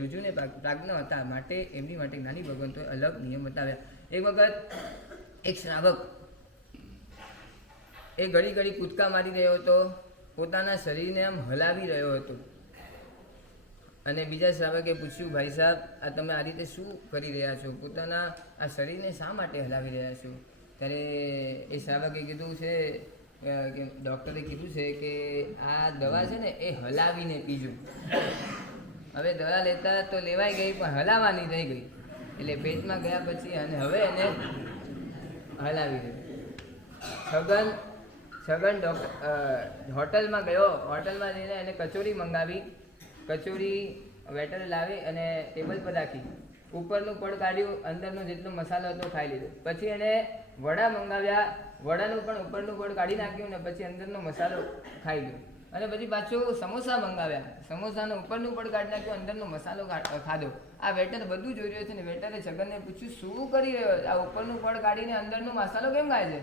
રુજુને પ્રાજ્ઞ હતા માટે એમની માટે જ્ઞાની ભગવંતોએ અલગ નિયમ બતાવ્યા. એક વખત એક શ્રાવક એ ઘડી ઘડી કૂદકા મારી રહ્યો હતો, પોતાના શરીરને આમ હલાવી રહ્યો હતો. અને બીજા શ્રાવકે પૂછ્યું ભાઈ સાહેબ આ તમે આ રીતે શું કરી રહ્યા છો? પોતાના આ શરીરને શા માટે હલાવી રહ્યા છો? ત્યારે એ શ્રાવકે કીધું છે કે ડૉક્ટરે કીધું છે કે આ દવા છે ને એ હલાવીને પીજો. હવે દવા લેતા તો લેવાઈ ગઈ પણ હલાવવાની થઈ ગઈ. એટલે પેટમાં ગયા પછી અને હવે એને હલાવી દે. છગન હોટલમાં ગયો. હોટલમાં જઈને એને કચોરી મંગાવી. કચોરી વેટર લાવી અને ટેબલ પર રાખી. ઉપરનું પડ કાઢ્યું, અંદરનો જેટલો મસાલો હતો ખાઈ લીધો. પછી એને વડા મંગાવ્યા, વડાનું પણ ઉપરનું પડ કાઢી નાખ્યું અને પછી અંદરનો મસાલો ખાઈ ગયો. અને પછી પાછું સમોસા મંગાવ્યા, સમોસાનો ઉપરનું પડ કાઢી નાખ્યું, અંદરનો મસાલો ખાધો. આ વેટર બધું જોઈ રહ્યો છે ને વેટરે છગનને પૂછ્યું શું કરી રહ્યો? આ ઉપરનું પડ કાઢીને અંદરનો મસાલો કેમ ખાય છે?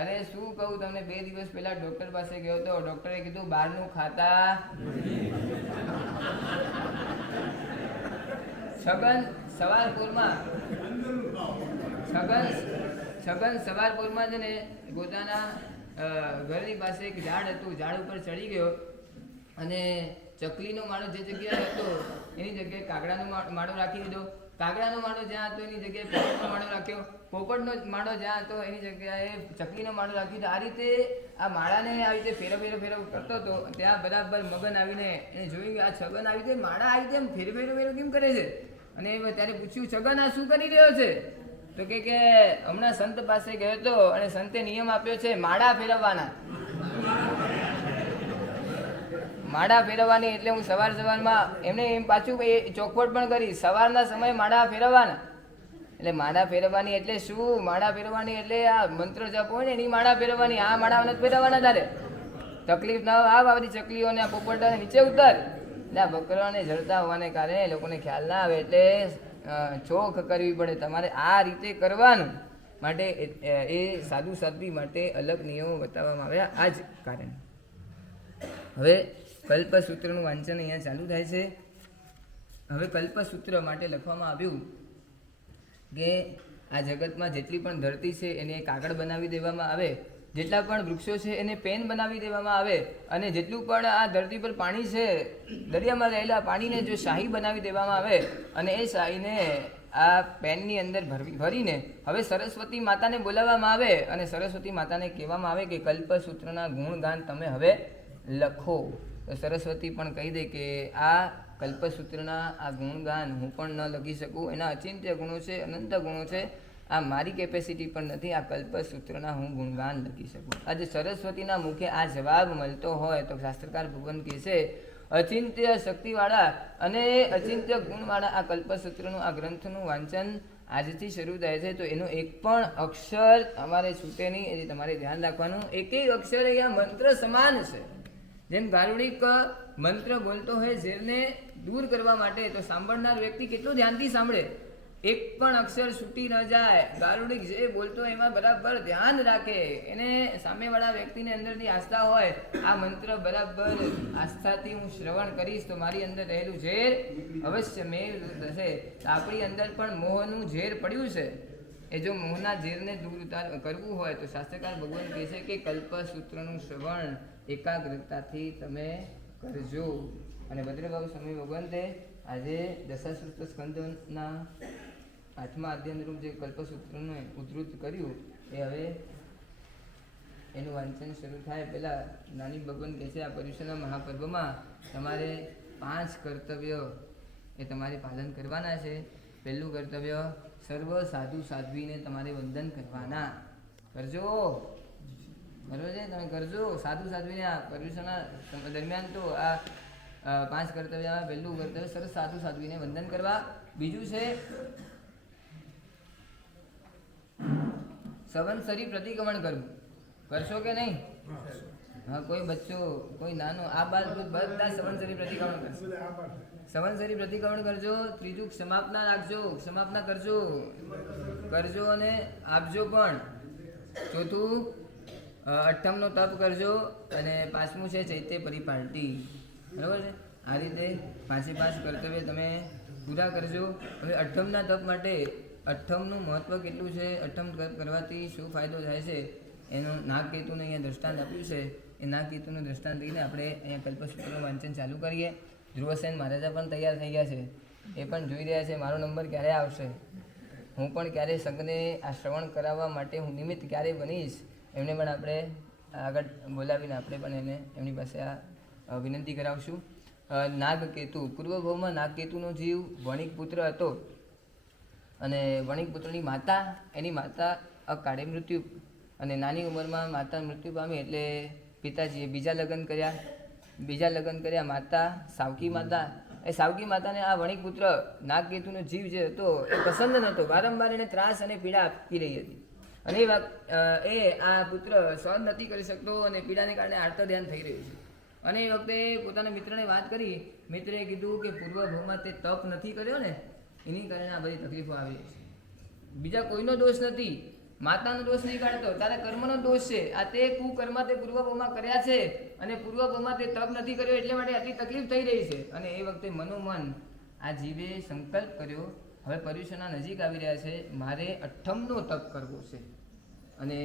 અરે શું કહું તમને, 2 દિવસ પહેલા ડૉક્ટર પાસે ગયો હતો. ડૉક્ટરે કીધું બહારનું ખાતા. છગન સવારપુરમાં છે ને પોતાના ઘરની પાસે એક ઝાડ હતું, ઝાડ ઉપર ચડી ગયો અને ચકલીનો માળો જે જગ્યાએ હતો એની જગ્યાએ કાગડાનો માળો રાખી દીધો. કાગડાનો માળો જ્યાં હતો એની જગ્યાએ પોપટનો માળો રાખ્યો, પોપટનો માળો જ્યાં હતો એની જગ્યાએ ચકલીનો માળો રાખ્યો. તો આ રીતે આ માળાને આવી રીતે ફેરવ કરતો હતો. ત્યાં બરાબર મગન આવીને એને જોયું કે આ છગન આવી રીતે માળા આવી રીતે ફેરવ કેમ કરે છે. અને ત્યારે પૂછ્યું, છગન આ શું કરી રહ્યો છે? તો કે હમણાં સંત પાસે ગયો હતો અને સંતે નિયમ આપ્યો છે માળા ફેરવવાના. માળા ફેરવવાની એટલે હું સવારમાં એમને એમ પાછું ચોખવટ પણ કરી, સવારના સમયે માળા ફેરવવાના. એટલે માળા ફેરવવાની એટલે શું? માળા ફેરવવાની એટલે આ મંત્ર જપ હોય ને એની માળા ફેરવવાની. આ માળા નથી ફેરવવાના. તારે તકલીફ ના આવે આ બધી ચકલીઓને આ પોપટાને નીચે ઉતાર. એટલે આ બકરાને જળતા હોવાને કારણે લોકોને ખ્યાલ ના આવે એટલે ચોખ કરવી પડે. તમારે આ રીતે કરવાનું માટે એ સાધુ સાધ્વી માટે અલગ નિયમો બતાવવામાં આવ્યા આ જ કારણે. હવે કલ્પસૂત્રનું વાંચન અહીંયા ચાલુ થાય છે. હવે કલ્પસૂત્ર માટે લખવામાં આવ્યું કે આ જગતમાં જેટલી પણ ધરતી છે એને કાગળ બનાવી દેવામાં આવે, જેટલા પણ વૃક્ષો છે એને પેન બનાવી દેવામાં આવે, અને જેટલું પણ આ ધરતી પર પાણી છે દરિયામાં રહેલા પાણીને જો શાહી બનાવી દેવામાં આવે અને એ શાહીને આ પેનની અંદર ભરીને હવે સરસ્વતી માતાને બોલાવવામાં આવે અને સરસ્વતી માતાને કહેવામાં આવે કે કલ્પસૂત્રના ગુણગાન તમે હવે લખો. તો સરસ્વતી પણ કહી દે કે આ કલ્પસૂત્રના આ ગુણગાન હું પણ ન લખી શકું, એના અચિંત્ય ગુણો છે, અનંત ગુણો છે, આ મારી કેપેસિટી પણ નથી આ કલ્પસૂત્રના હું ગુણગાન લખી શકું. આજે સરસ્વતીના મુખે આ જવાબ મળતો હોય તો શાસ્ત્રકાર ભગવાન કહે છે અચિંત્ય શક્તિવાળા અને અચિંત્ય ગુણવાળા આ કલ્પસૂત્રનું આ ગ્રંથનું વાંચન આજથી શરૂ થાય છે. તો એનો એક પણ અક્ષર અમારે છૂટે નહીં, એ તમારે ધ્યાન રાખવાનું. એક એક અક્ષર અહીંયા મંત્ર સમાન છે. જેમ ગારુડિક મંત્ર બોલતો હોય ઝેરને દૂર કરવા માટે, તો સાંભળનાર વ્યક્તિ કેટલું ધ્યાનથી સાંભળે, એક પણ અક્ષર છૂટી ન જાય. ગારુડિક જે બોલતો એમાં બરાબર ધ્યાન રાખે, એને સામેવાળા વ્યક્તિને અંદરથી આસ્થા હોય આ મંત્ર બરાબર આસ્થાથી હું શ્રવણ કરીશ તો મારી અંદર રહેલું ઝેર અવશ્ય મેળ થશે. આપણી અંદર પણ મોહનું ઝેર પડ્યું છે, એ જો મોહના ઝેરને દૂર કરવું હોય તો શાસ્ત્રકાર ભગવાન કહે છે કે કલ્પસૂત્રનું શ્રવણ એકાગ્રતાથી તમે કરજો. અને ભદ્રભાવ સ્વામી ભગવંતે આજે દશાશ્રુત સ્કંદના 8મા અધ્યાયનું જે કલ્પસૂત્રનું ઉદ્ધૃત કર્યું એ હવે એનું વાંચન શરૂ થાય પહેલાં નાની ભગવાન કહે છે આ પર્યુષણના મહાપર્વમાં તમારે 5 કર્તવ્ય એ તમારે પાલન કરવાના છે. પહેલું કર્તવ્ય સર્વ સાધુ સાધ્વીને તમારે વંદન કરવાના. કરજો, બરોબર છે, તમે કરજો સાધુ સાધ્વીને. આ પર્યુષણના દરમિયાન તો આ 5 કર્તવ્યમાં પહેલું કર્તવ્ય સરસ સાધુ સાધ્વીને વંદન કરવા. બીજું છે સંવત્સરી પ્રતિક્રમણ કરવું. કરશો કે નહીં? હા, કોઈ બચ્ચો કોઈ નાનો આ બાદ બધા સંવત્સરી પ્રતિક્રમણ કરશે. સંવત્સરી પ્રતિક્રમણ કરજો. ત્રીજું ક્ષમાપના રાખજો, ક્ષમાપના કરજો અને આપજો પણ. ચોથું અઠ્ઠમનો તપ કરજો અને 5મું છે ચૈત્ય પરિપાટી. બરાબર છે? આ રીતે 5 કર્તવ્ય તમે પૂરા કરજો. હવે અઠ્ઠમના તપ માટે અઠ્ઠમનું મહત્ત્વ કેટલું છે, અઠ્ઠમ તપ કરવાથી શું ફાયદો થાય છે એનું નાગકેતુને અહીંયા દ્રષ્ટાંત આપ્યું છે. એ નાગકેતુનું દ્રષ્ટાંત લઈને આપણે અહીંયા કલ્પસૂત્રનું વાંચન ચાલુ કરીએ. ધ્રુવસેન મહારાજા પણ તૈયાર થઈ ગયા છે, એ પણ જોઈ રહ્યા છે મારો નંબર ક્યારે આવશે, હું પણ ક્યારે સંઘને આ શ્રવણ કરાવવા માટે હું નિમિત્ત ક્યારે બનીશ. એમને પણ આપણે આગળ બોલાવીને આપણે પણ એને એમની પાસે આ વિનંતી કરાવશું. નાગકેતુ પૂર્વભાવમાં નાગકેતુનો જીવ વણિક પુત્ર હતો અને વણિક પુત્રની માતા, એની માતા અકાળે મૃત્યુ, અને નાની ઉંમરમાં માતા મૃત્યુ પામી એટલે પિતાજીએ બીજા લગ્ન કર્યા. માતા સાવકી માતા, એ સાવકી માતાને આ વણિક પુત્ર નાગકેતુનો જીવ જે હતો એ પસંદ નહોતો. વારંવાર એને ત્રાસ અને પીડા આપી રહી હતી અને એ આ પુત્ર સહન નથી કરી શકતો અને પીડાને કારણે આર્ત ધ્યાન થઈ રહ્યું છે. અને એ વખતે પોતાના મિત્રને વાત કરી. મિત્રએ કીધું કે પૂર્વભાવમાં તે તપ નથી કર્યો ને એની કારણે આ બધી તકલીફો આવી રહી છે. બીજા કોઈનો દોષ નથી, માતાનો દોષ નહીં કાઢતો, તારા કર્મનો દોષ છે. આ તે કુકર્મ તે પૂર્વભાવમાં કર્યા છે અને પૂર્વભાવમાં તે તપ નથી કર્યો એટલે માટે આટલી તકલીફ થઈ રહી છે. અને એ વખતે મનોમન આ જીવે સંકલ્પ કર્યો હવે પર્યુષણના નજીક આવી રહ્યા છે, મારે અઠ્ઠમનો તપ કરવો છે. અને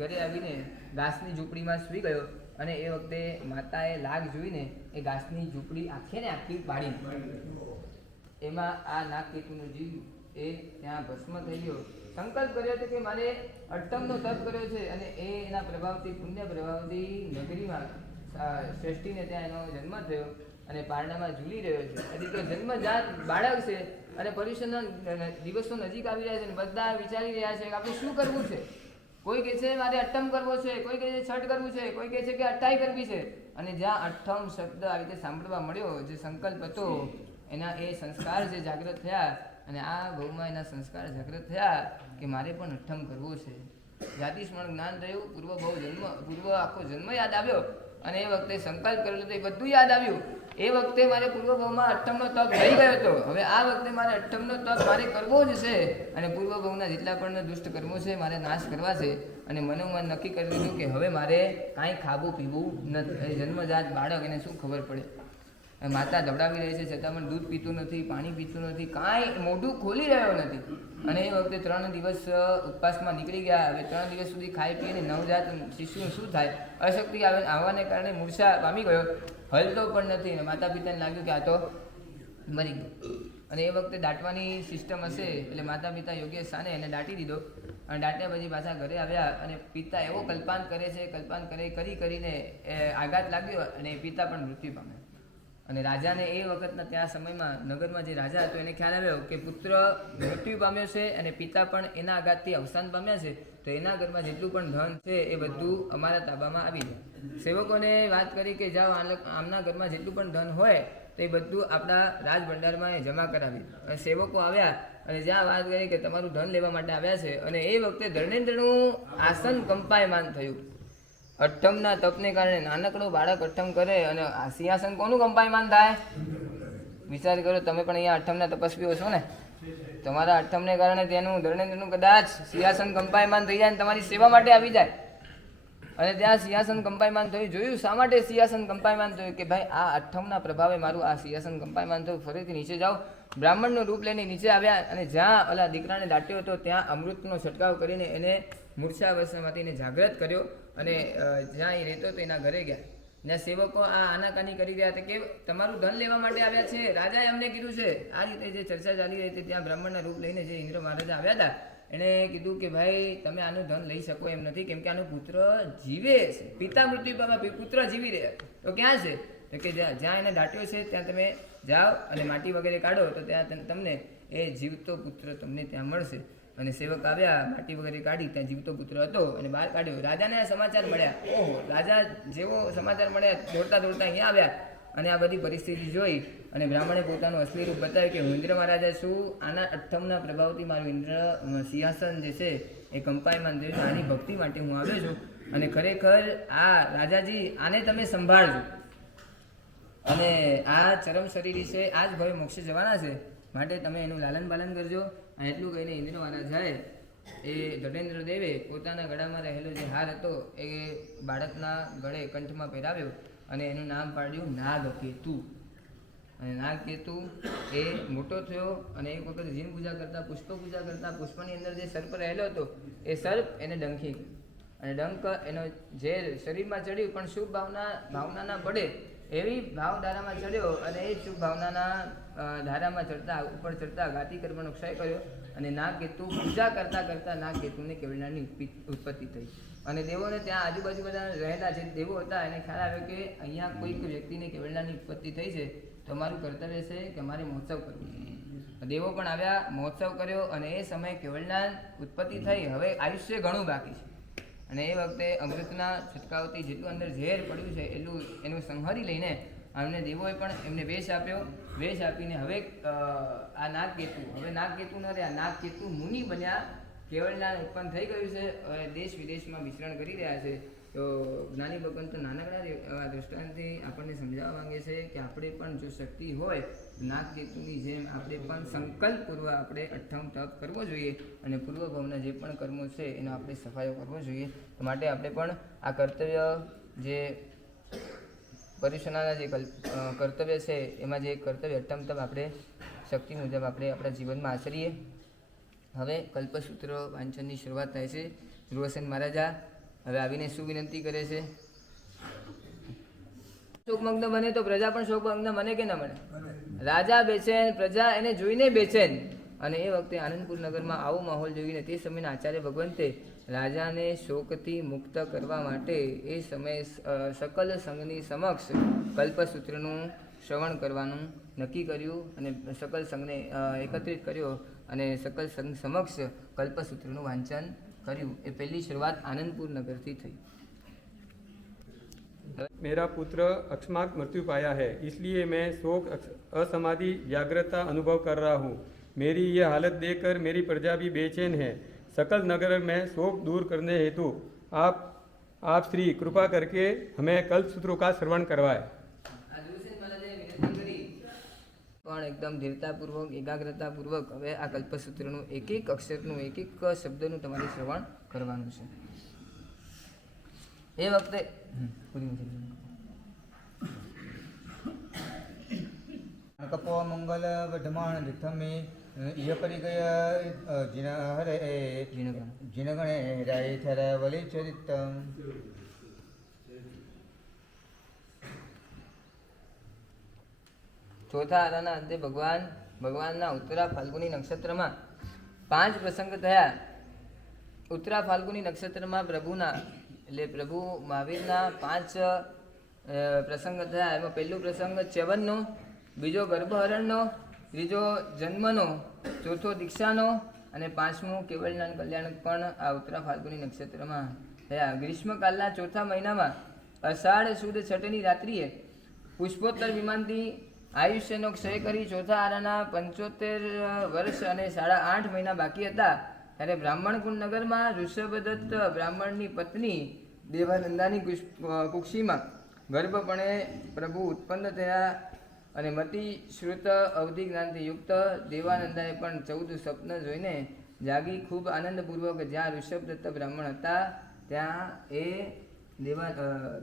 ઘરે આવીને ઘાસની ઝૂંપડીમાં સૂઈ ગયો. અને એ વખતે માતાએ લાગ જોઈને એ ઘાસની ઝૂંપડી આખે ને આખી પાડી. એમાં આ નાગકેતુનો જીવ એ ત્યાં ભસ્મ થઈ ગયો. સંકલ્પ કર્યો હતો કે મારે અષ્ટમનો તપ કર્યો છે અને એના પ્રભાવથી પુણ્ય પ્રભાવથી નગરીમાં શ્રેષ્ઠીને ત્યાં એનો જન્મ થયો અને પારણામાં ઝૂલી રહ્યો છે. હજી તો જન્મજાત બાળક છે અને પરીક્ષાના દિવસો નજીક આવી રહ્યા છે અને બધા વિચારી રહ્યા છે કે આપણે શું કરવું છે. કોઈ કહે છે મારે અષ્ટમ કરવો છે, કોઈ કહે છે છઠ કરવું છે, કોઈ કહે છે કે અઠ્ઠાઈ કરવી છે. અને જ્યાં અષ્ટમ શબ્દ આવી રીતે સાંભળવા મળ્યો, જે સંકલ્પ હતો એના એ સંસ્કાર જે જાગૃત થયા અને આ ભાવમાં એના સંસ્કાર જાગૃત થયા કે મારે પણ અષ્ટમ કરવું છે. જાતિ સ્મરણ જ્ઞાન થયું, પૂર્વ આખો જન્મ યાદ આવ્યો અને એ વખતે સંકલ્પ કરેલો તો એ બધું યાદ આવ્યું. એ વખતે મારે પૂર્વભાવમાં અષ્ટમનો તપ થઈ ગયો હતો. હવે આ વખતે મારે અષ્ટમનો તપ મારે કરવો જ છે અને પૂર્વભાવના જેટલા પણ દુષ્ટ કર્મો છે મારે નાશ કરવા છે. અને મનોમન નક્કી કરી લીધું કે હવે મારે કાંઈ ખાવું પીવું નથી. જન્મજાત બાળક એને શું ખબર પડે. માતા દવડાવી રહી છે છતાં પણ દૂધ પીતું નથી, પાણી પીતું નથી, કાંઈ મોઢું ખોલી રહ્યો નથી. અને એ વખતે 3 દિવસ ઉપવાસમાં નીકળી ગયા. હવે 3 દિવસ સુધી ખાઈ પીને નવજાત શિશુનું શું થાય? અશક્તિ આવવાને કારણે મૂર્છા પામી ગયો, હલતો પણ નથી. અને માતા પિતાને લાગ્યું કે આ તો મરી ગયો. અને એ વખતે દાટવાની સિસ્ટમ હશે એટલે માતા પિતા યોગ્ય સ્થાને એને દાટી દીધો. અને દાટ્યા પછી પાછા ઘરે આવ્યા અને પિતા એવો કલ્પાન કરે છે, કલ્પાન કરીને આઘાત લાગ્યો અને પિતા પણ મૃત્યુ પામ્યો. અને રાજાને એ વખતના ત્યાં સમયમાં નગરમાં જે રાજા હતો એને ખ્યાલ આવ્યો કે પુત્ર મૃત્યુ પામ્યો છે અને પિતા પણ એના આઘાતથી અવસાન પામ્યા છે, તો એના ઘરમાં જેટલું પણ ધન છે એ બધું અમારા તાબામાં આવી જાય. સેવકોને વાત કરી કે જાઓ આમના ઘરમાં જેટલું પણ ધન હોય તો એ બધું આપણા રાજભંડારમાં જમા કરાવી. અને સેવકો આવ્યા અને જ્યાં વાત કરી કે તમારું ધન લેવા માટે આવ્યા છે. અને એ વખતે ધર્મેન્દ્રનું આસન કંપાયમાન થયું. અષ્ટમના તપને કારણે નાનકડો બાળક અષ્ટમ કરે અને આ સિંહાસન કોનું કંપાયમાન થાય? વિચાર કરો, તમે પણ અહીંયા અષ્ટમના તપસ્વીઓ છો ને, તમારા અષ્ટમને કારણે તેનું ધર્મેન્દ્રનું કદાચ સિંહાસન કંપાયમાન થઈ જાય અને તમારી સેવા માટે આવી જાય. અને ત્યાં સિંહાસન કંપાયમાન થયું. જોયું શા માટે સિંહાસન કંપાયમાન થયું? કે ભાઈ આ અષ્ટમના પ્રભાવે મારું આ સિંહાસન કંપાયમાન થયું. ફરીથી નીચે જાઓ. બ્રાહ્મણનું રૂપ લઈને નીચે આવ્યા અને જ્યાં ઓલા દીકરાને દાટ્યો હતો ત્યાં અમૃતનો છંટકાવ કરીને એને મૂર્છાવસ્થામાંથી એને જાગૃત કર્યો. અને જ્યાં એ રહેતો હતો એના ઘરે ગયા. જ્યાં સેવકો આ આનાકાની કરી રહ્યા હતા કે તમારું ધન લેવા માટે આવ્યા છે, રાજાએ અમને કીધું છે. આ રીતે જે ચર્ચા ચાલી રહી હતી ત્યાં બ્રાહ્મણના રૂપ લઈને જે ઇન્દ્ર મહારાજા આવ્યા હતા એણે કીધું કે ભાઈ તમે આનું ધન લઈ શકો એમ નથી, કેમ કે આનો પુત્ર જીવે છે. પિતા મૃત્યુ પામ્યા, પુત્ર જીવી રહ્યા. તો ક્યાં છે? તો કે જ્યાં એને દાટ્યો છે ત્યાં તમે જાઓ અને માટી વગેરે કાઢો તો ત્યાં તમને એ જીવતો પુત્ર તમને ત્યાં મળશે. અને સેવક આવ્યા, માટી વગેરે કાઢી, ત્યાં જીવતો પુત્ર હતો અને બહાર કાઢ્યો. રાજાને આ સમાચાર મળ્યા. ઓહો, રાજા જેવો સમાચાર મળ્યા દોડતા અહીંયા આવ્યા અને આ બધી પરિસ્થિતિ જોઈ અને બ્રાહ્મણે પોતાનું અસલી રૂપ બતાવ્યું કે હું ઇન્દ્ર મહારાજા છું. આના અષ્ટમના પ્રભાવથી મારું ઇન્દ્ર સિંહાસન જે છે એ કંપાયમાન થયું છે. આની ભક્તિ માટે હું આવ્યો છું અને ખરેખર આ રાજાજી આને તમે સંભાળજો અને આ ચરમ શરીર છે, આ જ ભવે મોક્ષે જવાના છે, માટે તમે એનું લાલન પાલન કરજો. અને એટલું કહીને ઇન્દ્ર મહારાજાએ એ ધર્મેન્દ્ર દેવે પોતાના ગળામાં રહેલો જે હાર હતો એ બાળકના ગળે કંઠમાં પહેરાવ્યો અને એનું નામ પાડ્યું નાગકેતુ. અને નાગકેતુ એ મોટો થયો અને એક વખત જીન પૂજા કરતા, પુષ્પ પૂજા કરતા, પુષ્પની અંદર જે સર્પ રહેલો હતો એ સર્પ એને ડંખી ગયો અને ડંખ એનો ઝેર શરીરમાં ચડ્યું પણ શુભ ભાવના ના પડે એવી ભાવધારામાં ચડ્યો અને એ શુભ ભાવનાના ધારામાં ઉપર ચડતા ગાતી કર્મનો ક્ષય કર્યો અને નાગકેતુ પૂજા કરતા નાગકેતુને કેવળનાની ઉત્પત્તિ થઈ. અને દેવોને ત્યાં આજુબાજુ બધા રહેલા જે દેવો હતા એને ખ્યાલ આવ્યો કે અહીંયા કોઈક વ્યક્તિને કેવળનાની ઉત્પત્તિ થઈ છે તો અમારું કર્તવ્ય છે કે અમારે મહોત્સવ કરવો. દેવો પણ આવ્યા, મહોત્સવ કર્યો અને એ સમયે કેવળના ઉત્પત્તિ થઈ. હવે આયુષ્ય ઘણું બાકી છે અને એ વખતે અમૃતના છંટકાવથી જેટલું અંદર ઝેર પડ્યું છે એટલું એનું સંહરી લઈને અમને દેવોએ પણ એમને વેશ આપ્યો. વેશ આપીને હવે આ નાગકેતુ ન રહ્યા, નાગકેતુ મુનિ બન્યા. કેવળના ઉત્પન્ન થઈ ગયું છે. હવે દેશ વિદેશમાં મિશ્રણ કરી રહ્યા છે. તો જ્ઞાની ભગવાન તો નાનકડા દ્રષ્ટાંતથી આપણને સમજાવવા માંગે છે કે આપણે પણ જો શક્તિ હોય નાગકેતુની જેમ આપણે પણ સંકલ્પપૂર્વક આપણે અઠ્ઠમ તપ કરવો જોઈએ અને પૂર્વભાવના જે પણ કર્મો છે એનો આપણે સફાયો કરવો જોઈએ. તો માટે આપણે પણ આ કર્તવ્ય જે પર્યુષણાના જે કર્તવ્ય છે એમાં જે કર્તવ્ય અઠ્ઠમ તપ આપણે શક્તિ મુજબ આપણે આપણા જીવનમાં આચરીએ. હવે કલ્પસૂત્ર વાંચનની શરૂઆત થાય છે. ધ્રુવસેન મહારાજા હવે આવીને શું વિનંતી કરે છે? શોકમગ્ન બને તો પ્રજા પણ શોકમગ્ન બને કે ન બને? રાજા બેચેન, પ્રજા એને જોઈને બેચેન. અને એ વખતે આનંદપુર નગરમાં આવો માહોલ જોઈને તે સમયના આચાર્ય ભગવંતે રાજાને શોકથી મુક્ત કરવા માટે એ સમયે સકલ સંઘની સમક્ષ કલ્પસૂત્રનું શ્રવણ કરવાનું નક્કી કર્યું અને સકલ સંઘને એકત્રિત કર્યો અને સકલ સંઘ સમક્ષ કલ્પસૂત્રનું વાંચન કર્યું. એ પહેલી શરૂઆત આનંદપુર નગરથી થઈ. मेरा पुत्र अकस्मात मृत्यु पाया है, इसलिए मैं शोक असमाधि व्याग्रता अनुभव कर रहा हूँ. मेरी यह हालत देखकर मेरी प्रजा भी बेचैन है. सकल नगर में शोक दूर करने हेतु आप श्री कृपा करके हमें कल्पसूत्रों का श्रवण करवाए. પણ એકદમ ધીરતાપૂર્વક, એકાગ્રતાપૂર્વક હવે આ કલ્પસૂત્રનું એક એક અક્ષરનું, એક એક શબ્દનું તમારે શ્રવણ કરવાનું છે. એ વખતે કપો મંગલ વઢમાણ દિથમે ઈય પરિગય હરે જીનગણે રાય થર વલી ચરિતમ. ચોથા આરાના અંતે ભગવાનના ઉત્તરા ફાલ્ગુની નક્ષત્રમાં 5 પ્રસંગ થયા. ઉત્તરા ફાલ્ગુની નક્ષત્રમાં પ્રભુના એટલે પ્રભુ મહાવીરના 5 પ્રસંગ થયા. એમાં પહેલો પ્રસંગ ચ્યવનનો, બીજો ગર્ભહરણનો, ત્રીજો જન્મનો, ચોથો દીક્ષાનો અને 5મું કેવળનાન કલ્યાણક પણ આ ઉત્તરા ફાલ્ગુની નક્ષત્રમાં થયા. ગ્રીષ્મકાલના ચોથા મહિનામાં અષાઢ સુદ છઠની રાત્રિએ પુષ્પોત્તર વિમાનથી આયુષ્યનો ક્ષય કરી ચોથા આરાના 75 વર્ષ અને 8.5 મહિના બાકી હતા ત્યારે બ્રાહ્મણકુંડ નગરમાં ઋષભદત્ત બ્રાહ્મણની પત્ની દેવાનંદાની કુક્ષીમાં ગર્ભપણે પ્રભુ ઉત્પન્ન થયા અને મતિ શ્રુત અવધિ જ્ઞાનથી યુક્ત દેવાનંદાએ પણ 14 સ્વપ્ન જોઈને જાગી ખૂબ આનંદપૂર્વક જ્યાં ઋષભદત્ત બ્રાહ્મણ હતા ત્યાં એ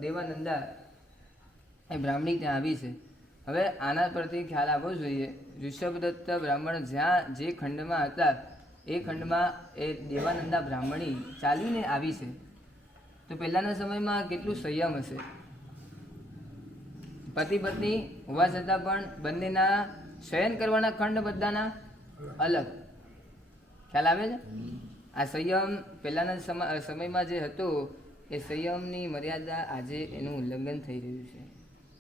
દેવાનંદા એ બ્રાહ્મણી ત્યાં આવી છે. હવે આના પરથી ખ્યાલ આવવો જોઈએ. ઋષભદત્ત બ્રાહ્મણ જ્યાં જે ખંડમાં હતા એ ખંડમાં એ દેવાનંદા બ્રાહ્મણી ચાલીને આવી છે. તો પહેલાંના સમયમાં કેટલું સંયમ હશે. પતિ પત્ની હોવા છતાં પણ બંનેના શયન કરવાના ખંડ બધાના અલગ. ખ્યાલ આવે છે? આ સંયમ પહેલાંના સમયમાં જે હતો એ સંયમની મર્યાદા આજે એનું ઉલ્લંઘન થઈ રહ્યું છે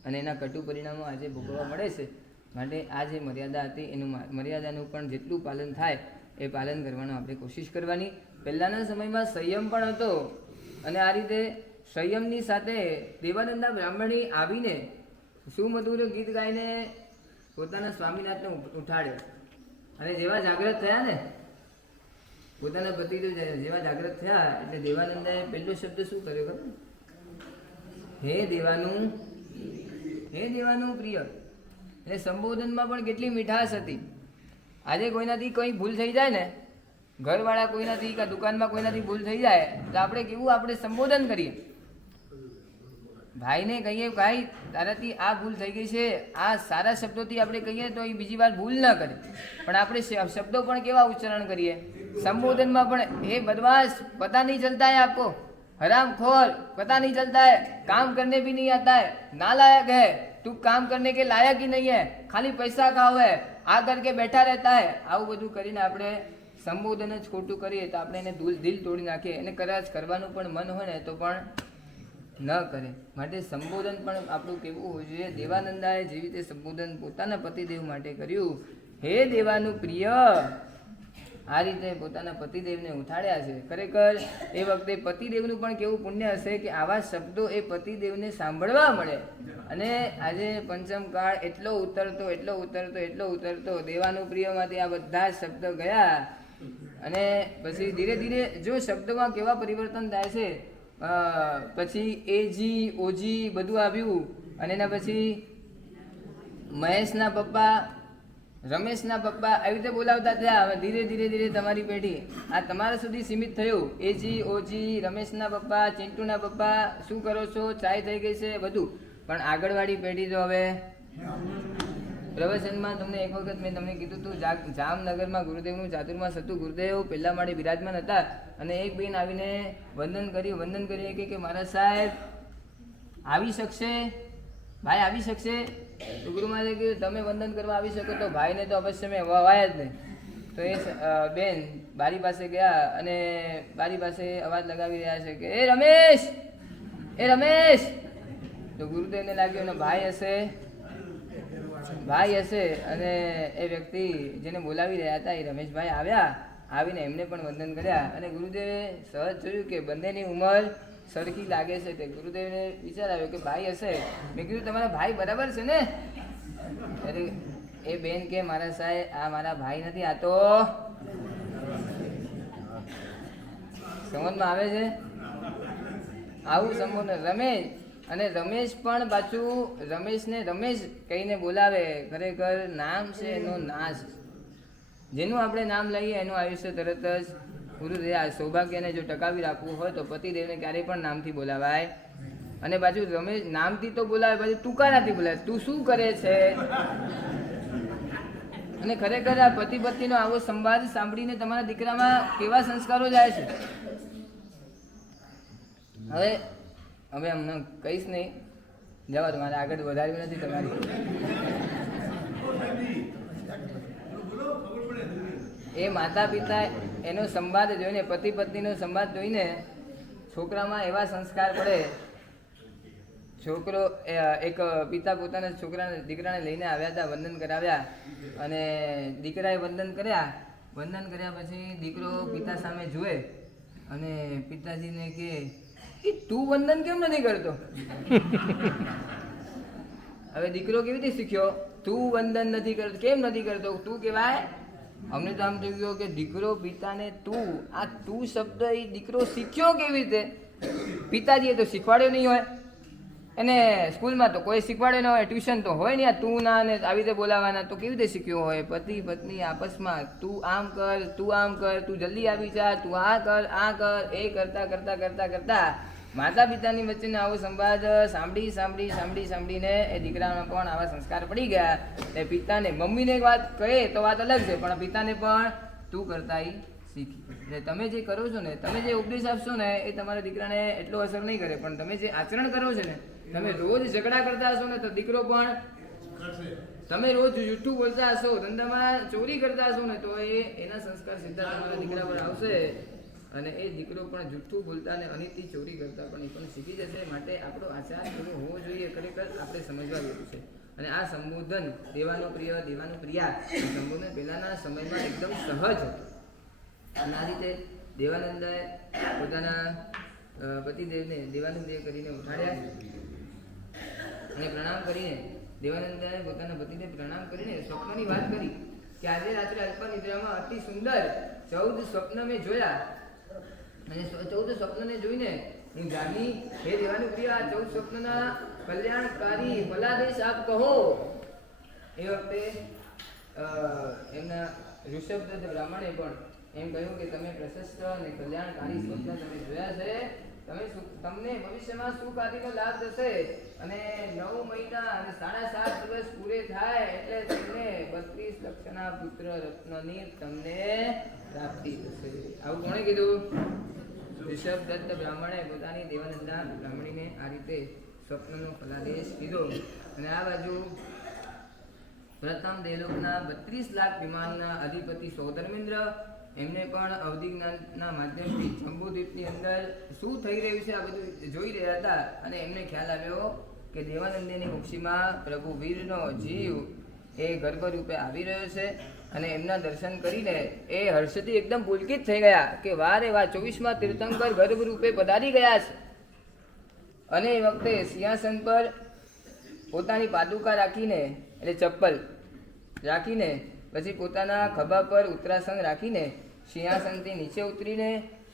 અને એના કટુ પરિણામો આજે ભોગવવા મળે છે. માટે આ જે મર્યાદા હતી એનું મર્યાદાનું પણ જેટલું પાલન થાય એ પાલન કરવાનું આપણે કોશિશ કરવાની. પહેલાંના સમયમાં સંયમ પણ હતો અને આ રીતે સંયમની સાથે દેવાનંદા બ્રાહ્મણી આવીને સુમધુર ગીત ગાઈને પોતાના સ્વામીનાથને ઉઠાડ્યો અને જેવા જાગૃત થયા ને પોતાના પતિદેવ જેવા જાગૃત થયા એટલે દેવાનંદાએ પહેલો શબ્દ શું કર્યો ખબર? હે દેવાનું પ્રિય. એટલે સંબોધનમાં પણ કેટલી મીઠાશ હતી. આજે કોઈનાથી કોઈ ભૂલ થઈ જાય ને, ઘરવાળા કોઈનાથી કે દુકાનમાં કોઈનાથી ભૂલ થઈ જાય તો આપણે કેવું આપણે સંબોધન કરીએ. ભાઈને કહીએ ભાઈ તારાથી આ ભૂલ થઈ ગઈ છે, આ સારા શબ્દોથી આપણે કહીએ તો એ બીજી વાર ભૂલ ન કરે. પણ આપણે શબ્દો પણ કેવા ઉચ્ચારણ કરીએ સંબોધનમાં પણ, હે બદમાશ પતા નહીં ચલતા હૈ આપકો, हरामखोर पता नहीं चलता है, काम करने भी नहीं आता है, नालायक है, तू काम करने के लायक ही नहीं है, खाली पैसा खाओ है, आ करके बैठा रहता है. આવું બધું કરીને આપણે સંબોધન જ ખોટું કરીએ તો આપણે એને દિલ તોડી નાખીએ. એને કદાચ કરવાનું પણ મન હોય ને તો પણ ન કરે. માટે સંબોધન પણ આપણું કેવું હોવું જોઈએ. દેવાનંદાએ જેવી રીતે સંબોધન પોતાના પતિદેવ માટે કર્યું, હે દેવાનું પ્રિય, આ રીતે પોતાના પતિદેવને ઉઠાડ્યા છે. ખરેખર એ વખતે પતિદેવનું પણ કેવું પુણ્ય હશે કે આવા શબ્દો એ પતિદેવને સાંભળવા મળે. અને આજે પંચમકાળ એટલો ઉતરતો દેવાનું પ્રિયમાંથી આ બધા શબ્દ ગયા અને પછી ધીરે ધીરે જો શબ્દમાં કેવા પરિવર્તન થાય છે. પછી એજી ઓજી બધું આવ્યું અને એના પછી મહેશના પપ્પા, રમેશના પપ્પા આવી રીતે બોલાવતા થયા. હવે ધીરે ધીરે તમારી પેઢી આ તમારા સુધી સીમિત થયું. એજી ઓજી, રમેશના પપ્પા, ચિંટુના પપ્પા, શું કરો છો, ચાય થઈ ગઈ છે, બધું. પણ આગળવાળી પેઢી તો હવે પ્રવચનમાં તમને એક વખત મેં તમને કીધું હતું, જામનગરમાં ગુરુદેવનું ચાતુર્માસ હતું. ગુરુદેવ પહેલા માળે બિરાજમાન હતા અને એક બેન આવીને વંદન કર્યું કે મારા સાહેબ આવી શકશે ભાઈ આવી શકશે? તો ગુરુ મહારાજે કીધું તમે વંદન કરવા આવી શકો તો ભાઈને તો અવશ્ય મેં વવાયા જ નહીં. તો એ બેન બારી પાસે ગયા અને બારી પાસે અવાજ લગાવી રહ્યા છે કે એ રમેશ, એ રમેશ. તો ગુરુદેવને લાગ્યું એનો ભાઈ હશે અને એ વ્યક્તિ જેને બોલાવી રહ્યા હતા એ રમેશભાઈ આવ્યા. આવીને એમને પણ વંદન કર્યા અને ગુરુદેવે સહજ જોયું કે બંનેની ઉંમર સરખી લાગે છે. તે ગુરુદેવને વિચાર આવ્યો કે ભાઈ હશે. મેં કીધું તમારા ભાઈ બરાબર છે ને? અરે એ બેન કે મારા સાહેબ આ મારા ભાઈ નથી, આ તો સમજમાં આવે છે આવું સંબોધન. રમેશ અને રમેશ પણ પાછું રમેશને રમેશ કહીને બોલાવે. ખરેખર નામ છે એનો નાશ. જેનું આપણે નામ લઈએ એનું આયુષ્ય તરત જ પૂરું થાય. આ સૌભાગ્યને જો ટકાવી રાખવું હોય તો પતિદેવને ક્યારેય પણ નામથી બોલાવાય. અને પાછું રમેશ નામથી તો બોલાવે, પાછું ટૂંકાનાથી બોલાવે, તું શું કરે છે? અને ખરેખર આ પતિ પત્નીનો આવો સંવાદ સાંભળીને તમારા દીકરામાં કેવા સંસ્કારો જાય છે. હવે અમને કહીશ નહીં, જવા તમારે આગળ વધારવી નથી તમારી. એ માતા પિતા એનો સંવાદ જોઈને, પતિ પત્નીનો સંવાદ જોઈને છોકરામાં એવા સંસ્કાર પડે. છોકરો એક પિતા પોતાના દીકરાને લઈને આવ્યા હતા, વંદન કરાવ્યા અને દીકરાએ વંદન કર્યા પછી દીકરો પિતા સામે જુએ અને પિતાજીને કે તું વંદન કેમ નથી કરતો? હવે દીકરો કેવી રીતે શીખ્યો? તું વંદન નથી કરતો, કેમ નથી કરતો? તું કહેવાય. અમને તો આમ થઈ ગયો કે દીકરો પિતાને તું, આ તું શબ્દ એ દીકરો શીખ્યો કેવી રીતે? પિતાજીએ તો શીખવાડ્યો નહીં હોય, એને સ્કૂલમાં તો કોઈ શીખવાડ્યો ન હોય, ટ્યુશન તો હોય નહીં. આ તું ના ને આવી રીતે બોલાવાના તો કેવી રીતે શીખ્યો હોય? પતિ પત્ની આપસમાં તું આમ કર, તું આમ કર, તું જલ્દી આવી જા, તું આ કર, એ કરતા માતા પિતાની વચ્ચેનો આવો સંવાદ સાંભળીને એ દીકરામાં પણ આવા સંસ્કાર પડી ગયા. એ પિતાને મમ્મીને એક વાત કહે તો વાત અલગ છે, પણ પિતાને પણ તું કરતા શીખી. એટલે તમે જે કરો છો ને, તમે જે ઉપદેશ આપશો ને એ તમારા દીકરાને એટલો અસર નહીં કરે, પણ તમે જે આચરણ કરો છો ને, તમે રોજ ઝઘડા કરતા હશો ને તો દીકરો પણ, તમે રોજ જૂઠું બોલતા હશો, ધંધામાં ચોરી કરતા હશો ને તો એના સંસ્કાર સીધા તમારા દીકરા પર આવશે અને એ દીકરો પણ જૂઠું બોલતા અને અનિતિ ચોરી કરતા પણ એ પણ શીખી જશે. માટે આપણો આચાર કેવો હોવો જોઈએ ખરેખર આપણે સમજવા જેવું છે. અને આ સંબોધન દેવાનું પ્રિયા સંબોધન પહેલાના સમયમાં એકદમ સહજ હતું. અને આ રીતે દેવાનંદે પોતાના પતિદેવને દેવાનંદે કરીને ઉઠાડ્યા અને પ્રણામ કરીને દેવાનંદે પોતાના પતિને પ્રણામ કરીને સ્વપ્નની વાત કરી કે આજે રાત્રે અલ્પનિદ્રામાં અતિ સુંદર 14 સ્વપ્ન મેં જોયા અને 14 સ્વપ્નને જોઈને હું જાગી. હે દેવાનું પ્રિય, આ 14 સ્વપ્નના કલ્યાણકારી ફલાદેશ આપ કહો. એ વખતે એમના ઋષભદત્ત બ્રાહ્મણે પણ એમ કહ્યું કે તમે પ્રશસ્ત અને કલ્યાણકારી સ્વપ્ન તમે જોયા છે, તમને ભવિષ્યમાં સુખ આદિનો લાભ થશે અને 9 મહિના અને 7.5 દિવસ પૂરે થાય એટલે તમને 32 લક્ષના પુત્ર રત્નની તમને પ્રાપ્તિ થશે. આવું કોણે કીધું? ઋષભદત્ત બ્રાહ્મણે પોતાની દેવાનંદા બ્રાહ્મણીને આ રીતે સ્વપ્નનો ફલાદેશ કીધો. અને આ બાજુ પ્રથમ દેવલોકના 32 લાખ વિમાનના અધિપતિ સૌધર્મેન્દ્ર એમને પણ અવધિ જ્ઞાનના માધ્યમથી જંબુદ્વીપની અંદર શું થઈ રહ્યું છે આ બધું જોઈ રહ્યા હતા અને એમને ખ્યાલ આવ્યો કે દેવાનંદની કુક્ષીમાં પ્રભુ વીરનો જીવ એ ગર્ભ રૂપે આવી રહ્યો છે અને એમના દર્શન કરીને એ હર્ષથી એકદમ પુલકિત થઈ ગયા કે વારે વાહ 24મા તીર્થંકર ગર્ભ રૂપે પધારી ગયા છે. અને એ વખતે સિંહાસન પર પોતાની પાદુકા રાખીને એટલે ચપ્પલ રાખીને પછી પોતાના ખભા પર ઉત્તરાસન રાખીને સિંહાસનથી નીચે ઉતરીને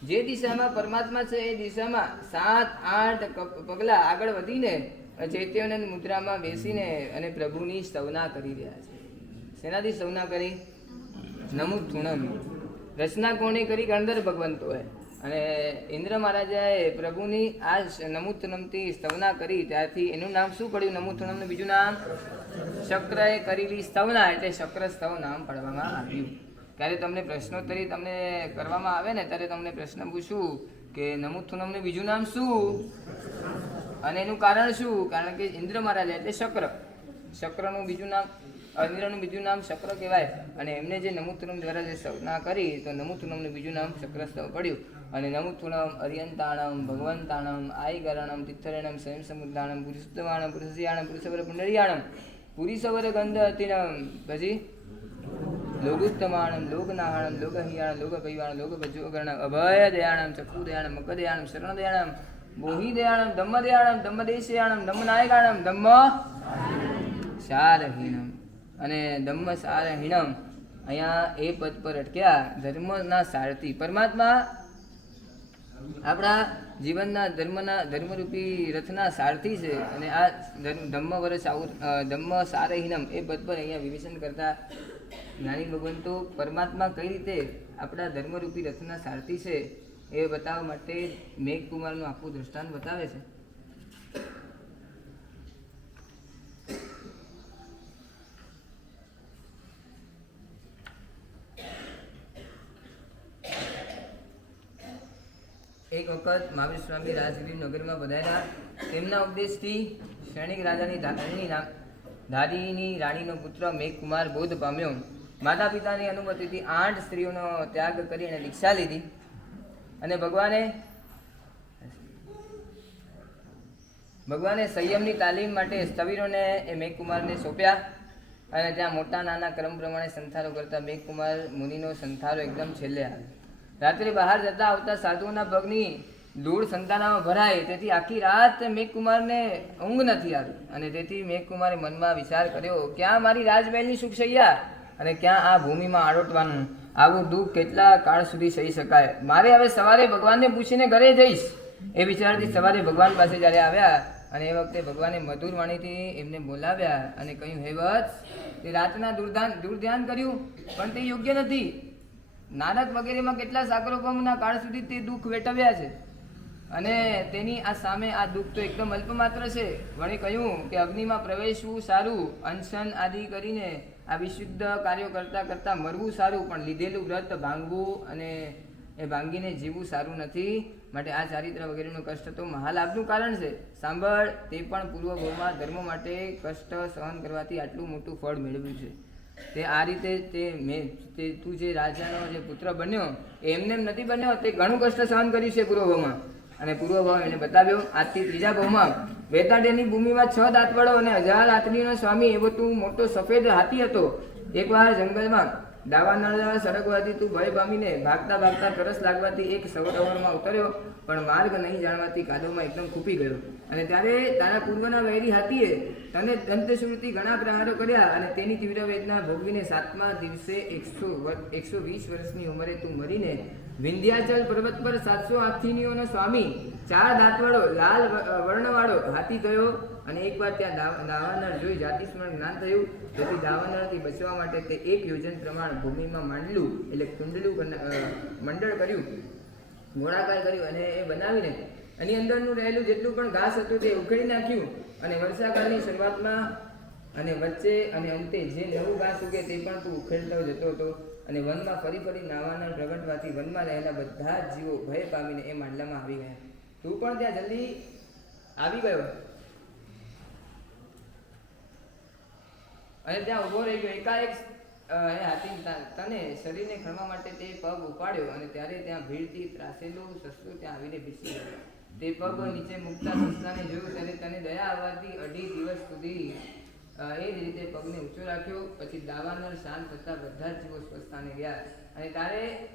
જે દિશામાં પરમાત્મા છે એ દિશામાં 7-8 પગલા આગળ વધીને ચૈત્યાનંદ મુદ્રામાં બેસીને અને પ્રભુની સ્તવના કરી રહ્યા છે. શેનાથી સ્તવના કરી? નમુથુણમ. રચના કોણે કરી? ગણધર ભગવંતોએ. અને ઇન્દ્ર મહારાજાએ પ્રભુની આ નમુથુણમથી સ્તવના કરી ત્યારથી એનું નામ શું પડ્યું? નમુથુણમનું બીજું નામ શક્રએ કરેલી સ્તવના એટલે શક્ર સ્તવ નામ પાડવામાં આવ્યું. ત્યારે તમને પ્રશ્નોત્તરી તમને કરવામાં આવે ને ત્યારે તમને પ્રશ્ન પૂછું કે નમુથુણમનું બીજું નામ શું? અને એનું કારણ શું? કારણ કે ઇન્દ્ર મહારાજ એટલે શક્ર, શક્રનું બીજું નામ, ઇન્દ્રનું બીજું નામ શક્ર કહેવાય. અને એમને જે નમુતુનમ દ્વારા જે સંજ્ઞા કરી તો નમુતુનમનું બીજું નામ શક્રસ્તવ પડ્યું. અને નમુતુનમ અરિયંતાણમ ભગવંતાણમ આયકરણમ તિથરેણમ સ્વયં સમુદ્રાણમ પુરુષોત્તમાણમ પુરુષયાણમ પુરુષવર પુંડરીયાણમ પુરીસવર ગંધ અતિનમ, પછી લોગુત્તમાણમ લોકનાહણમ લોકહિયાણમ લોકપૈવાણમ લોકભજોગણમ અભય દયાણમ ચક્ષુ દયાણમ મક દયાણમ શરણ દયાણમ મોહી દયાણમ ધમ્મ દયાણમ ધમ્મદેશયાણમ ધમ્મનાયકાણમ ધમ્મ સારહીણમ. અને ધમ્મ સારહીણમ અહીંયા એ પદ પર અટક્યા. ધર્મના સારથી પરમાત્મા આપણા જીવનના ધર્મરૂપી રથના સારથી છે. અને આ ધમ્મ સારહીનમ એ પદ પર અહીંયા વિવેચન કરતા જ્ઞાની ભગવંતો પરમાત્મા કઈ રીતે આપણા ધર્મરૂપી રથના સારથી છે એ બતાવવા માટે મેઘકુમારનું આખું દ્રષ્ટાંત બતાવે છે. એક વખત મહાવીર સ્વામી રાજગીર નગરમાં પધાર્યા. તેમના ઉપદેશથી ક્ષણિક રાજાની ધારીની રાણીનો પુત્ર મેઘકુમાર બોધ પામ્યો. માતા પિતાની અનુમતિથી 8 સ્ત્રીઓનો ત્યાગ કરી અને દીક્ષા લીધી. અને ભગવાને સંયમની તાલીમ માટે સ્થવિરોને એ મેઘકુમારને સોંપ્યા. અને ત્યાં મોટા નાના ક્રમ પ્રમાણે સંથારો કરતા મેઘકુમાર મુનિનો સંથારો એકદમ છેલ્લે આવ્યો. રાત્રે બહાર જતા આવતા સાધુઓના પગની ધૂળ સંતાનામાં ભરાય, તેથી આખી રાત મેઘકુમારને ઊંઘ નથી આવી. અને તેથી મેઘકુમારે મનમાં વિચાર કર્યો, ક્યાં મારી રાજમહેલની સુખશૈયા અને ક્યાં આ ભૂમિમાં આડોટવાનું? આવું દુઃખ કેટલા કાળ સુધી સહી શકાય? મારે હવે સવારે ભગવાનને પૂછીને ઘરે જઈશ. એ વિચારથી સવારે ભગવાન પાસે જ્યારે આવ્યા અને એ વખતે ભગવાને મધુર વાણીથી એમને બોલાવ્યા અને કહ્યું, હે વત્સ, તે રાતના દુર્ધ્યાન કર્યું પણ તે યોગ્ય નથી. નારદ વગેરેમાં કેટલા સાગરોપમના કાળ સુધી તે દુઃખ વેઠવ્યા છે અને તેની આ સામે આ દુઃખ તો એકદમ અલ્પ માત્ર છે. વળી કહ્યું કે અગ્નિમાં પ્રવેશવું સારું, અનશન આદિ કરીને આ વિશુદ્ધ કાર્યો કરતાં કરતાં મરવું સારું, પણ લીધેલું વ્રત ભાંગવું અને એ ભાંગીને જીવવું સારું નથી. માટે આ ચારિત્ર વગેરેનું કષ્ટ તો મહાલાભનું કારણ છે. સાંભળ, તે પણ પૂર્વભવમાં ધર્મ માટે કષ્ટ સહન કરવાથી આટલું મોટું ફળ મેળવ્યું છે. તે આ રીતે તું જે રાજાનો જે પુત્ર બન્યો એમને નથી બન્યો, તે ઘણું કષ્ટ સહન કર્યું છે પૂર્વભાવમાં. અને પૂર્વભાવ એને બતાવ્યો. આજથી ત્રીજા ભાવમાં વેતાડેની ભૂમિમાં 6 દાંતવાળો અને 1000 હાથીનો સ્વામી એવો તું મોટો સફેદ હાથી હતો. એકવાર જંગલમાં દાવાનળ સળગવાથી તું ભય પામીને ભાગતા ભાગતા તરસ લાગવાથી એક સરોવરમાં ઉતર્યો, પણ માર્ગ નહીં જાણવાથી કાદવમાં એકદમ ખૂપી ગયો. અને ત્યારે તારા પૂર્વના વૈરી હાથીએ તને દંતશ્રુતિ ઘણા પ્રહારો કર્યા અને તેની તીવ્ર વેદના ભોગવીને 7મા દિવસે 120 વર્ષની ઉંમરે તું મરીને વિંધ્યાચલ પર્વત પર 700 હાથીનીઓનો સ્વામી 4 દાંતવાળો લાલ વર્ણવાળો હાથી થયો. અને એકવાર ત્યાં દાવાનળ જોઈ જાતિ સ્મરણ જ્ઞાન થયું. તેથી દાવાનળથી બચવા માટે તે 1 યોજન પ્રમાણ ભૂમિમાં માંડલું એટલે કુંડલું મંડળ કર્યું, ગોળાકાર કર્યું અને એ બનાવીને એની અંદરનું રહેલું જેટલું પણ ઘાસ હતું તે ઉખેડી નાખ્યું. અને વર્ષાકાળની શરૂઆતમાં અને વચ્ચે અને અંતે જે નવું ઘાસ ઉગે તે પણ તું ઉખેડતો જતો હતો. અને વનમાં ફરી નાવાનળ પ્રગટવાથી વનમાં રહેલા બધા જ જીવો ભય પામીને એ માંડલામાં આવી ગયા. તું પણ ત્યાં જલ્દી આવી ગયો અને ત્યાં ઉભો રહી ગયો. એકાએક હાથી તને શરીરને ખણવા માટે તે પગ ઉપાડ્યો અને ત્યારે ત્યાં ભીડથી ત્રાસેલું સસલું ત્યાં આવીને બેસી ગયું. તે પગ નીચે મૂકતા સસલાને જોયું ત્યારે તને દયા આવવાથી 2.5 દિવસ સુધી એ જ રીતે પગને ઊંચો રાખ્યો. પછી દાવાનળ શાંત થતા બધા જ જીવો સ્વસ્થાને ગયા. અને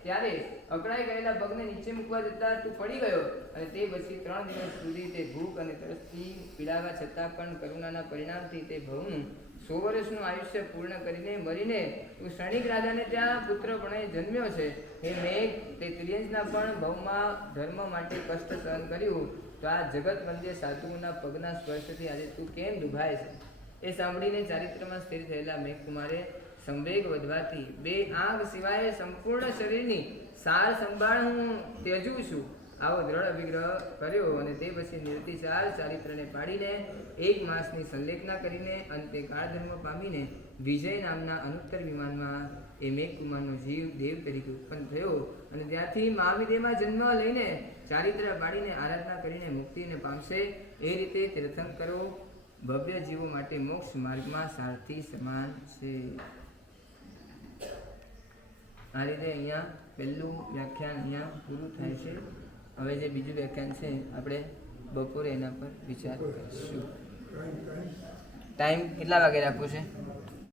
ત્યારે અકળાઈ ગયેલા પગને નીચે મૂકવા જતા તું પડી ગયો. અને તે પછી 3 દિવસ સુધી તે ભૂખ અને તરસથી પીડાવા છતાં પણ કરુણાના પરિણામથી તે ભવનું 100 વર્ષનું આયુષ્ય પૂર્ણ કરીને મરીને તું ક્ષણિક રાજાને ત્યાં પુત્રપણે જન્મ્યો છે. હે મેઘ, તે ત્રિયંશના પણ ભવમાં ધર્મ માટે કષ્ટ સહન કર્યું, તો આ જગત વંદ્ય સાધુઓના પગના સ્પર્શથી આજે તું કેમ દુભાય છે? એ સાંભળીને ચારિત્રમાં સ્થિર થયેલા મેઘકુમારે સંવેગ વધવાથી 2 આંખ સિવાય સંપૂર્ણ શરીરની સાર સંભાળ હું ત્યજું છું આવો દ્રઢ અભિગ્રહ કર્યો અને તે પછી નિરતિચાર ચારિત્રને પાડીને 1 માસની સંલેખના કરીને અંતે કાળધર્મ પામીને વિજય નામના અનુત્તર વિમાનમાં એ મેઘકુમારનો જીવ દેવ તરીકે ઉત્પન્ન થયો અને ત્યાંથી મહાવિદેમાં જન્મ લઈને ચારિત્ર પાડીને આરાધના કરીને મુક્તિને પામશે. એ રીતે તીર્થંકરો ભવ્ય જીવો માટે મોક્ષ માર્ગમાં સારથી સમાન છે. આ રીતે અહીંયા પહેલું વ્યાખ્યાન અહીંયા પૂરું થાય છે. હવે જે બીજું વ્યાખ્યાન છે આપણે બપોરે એના પર વિચાર કરીશું. ટાઈમ કેટલા વાગે રાખવો છે?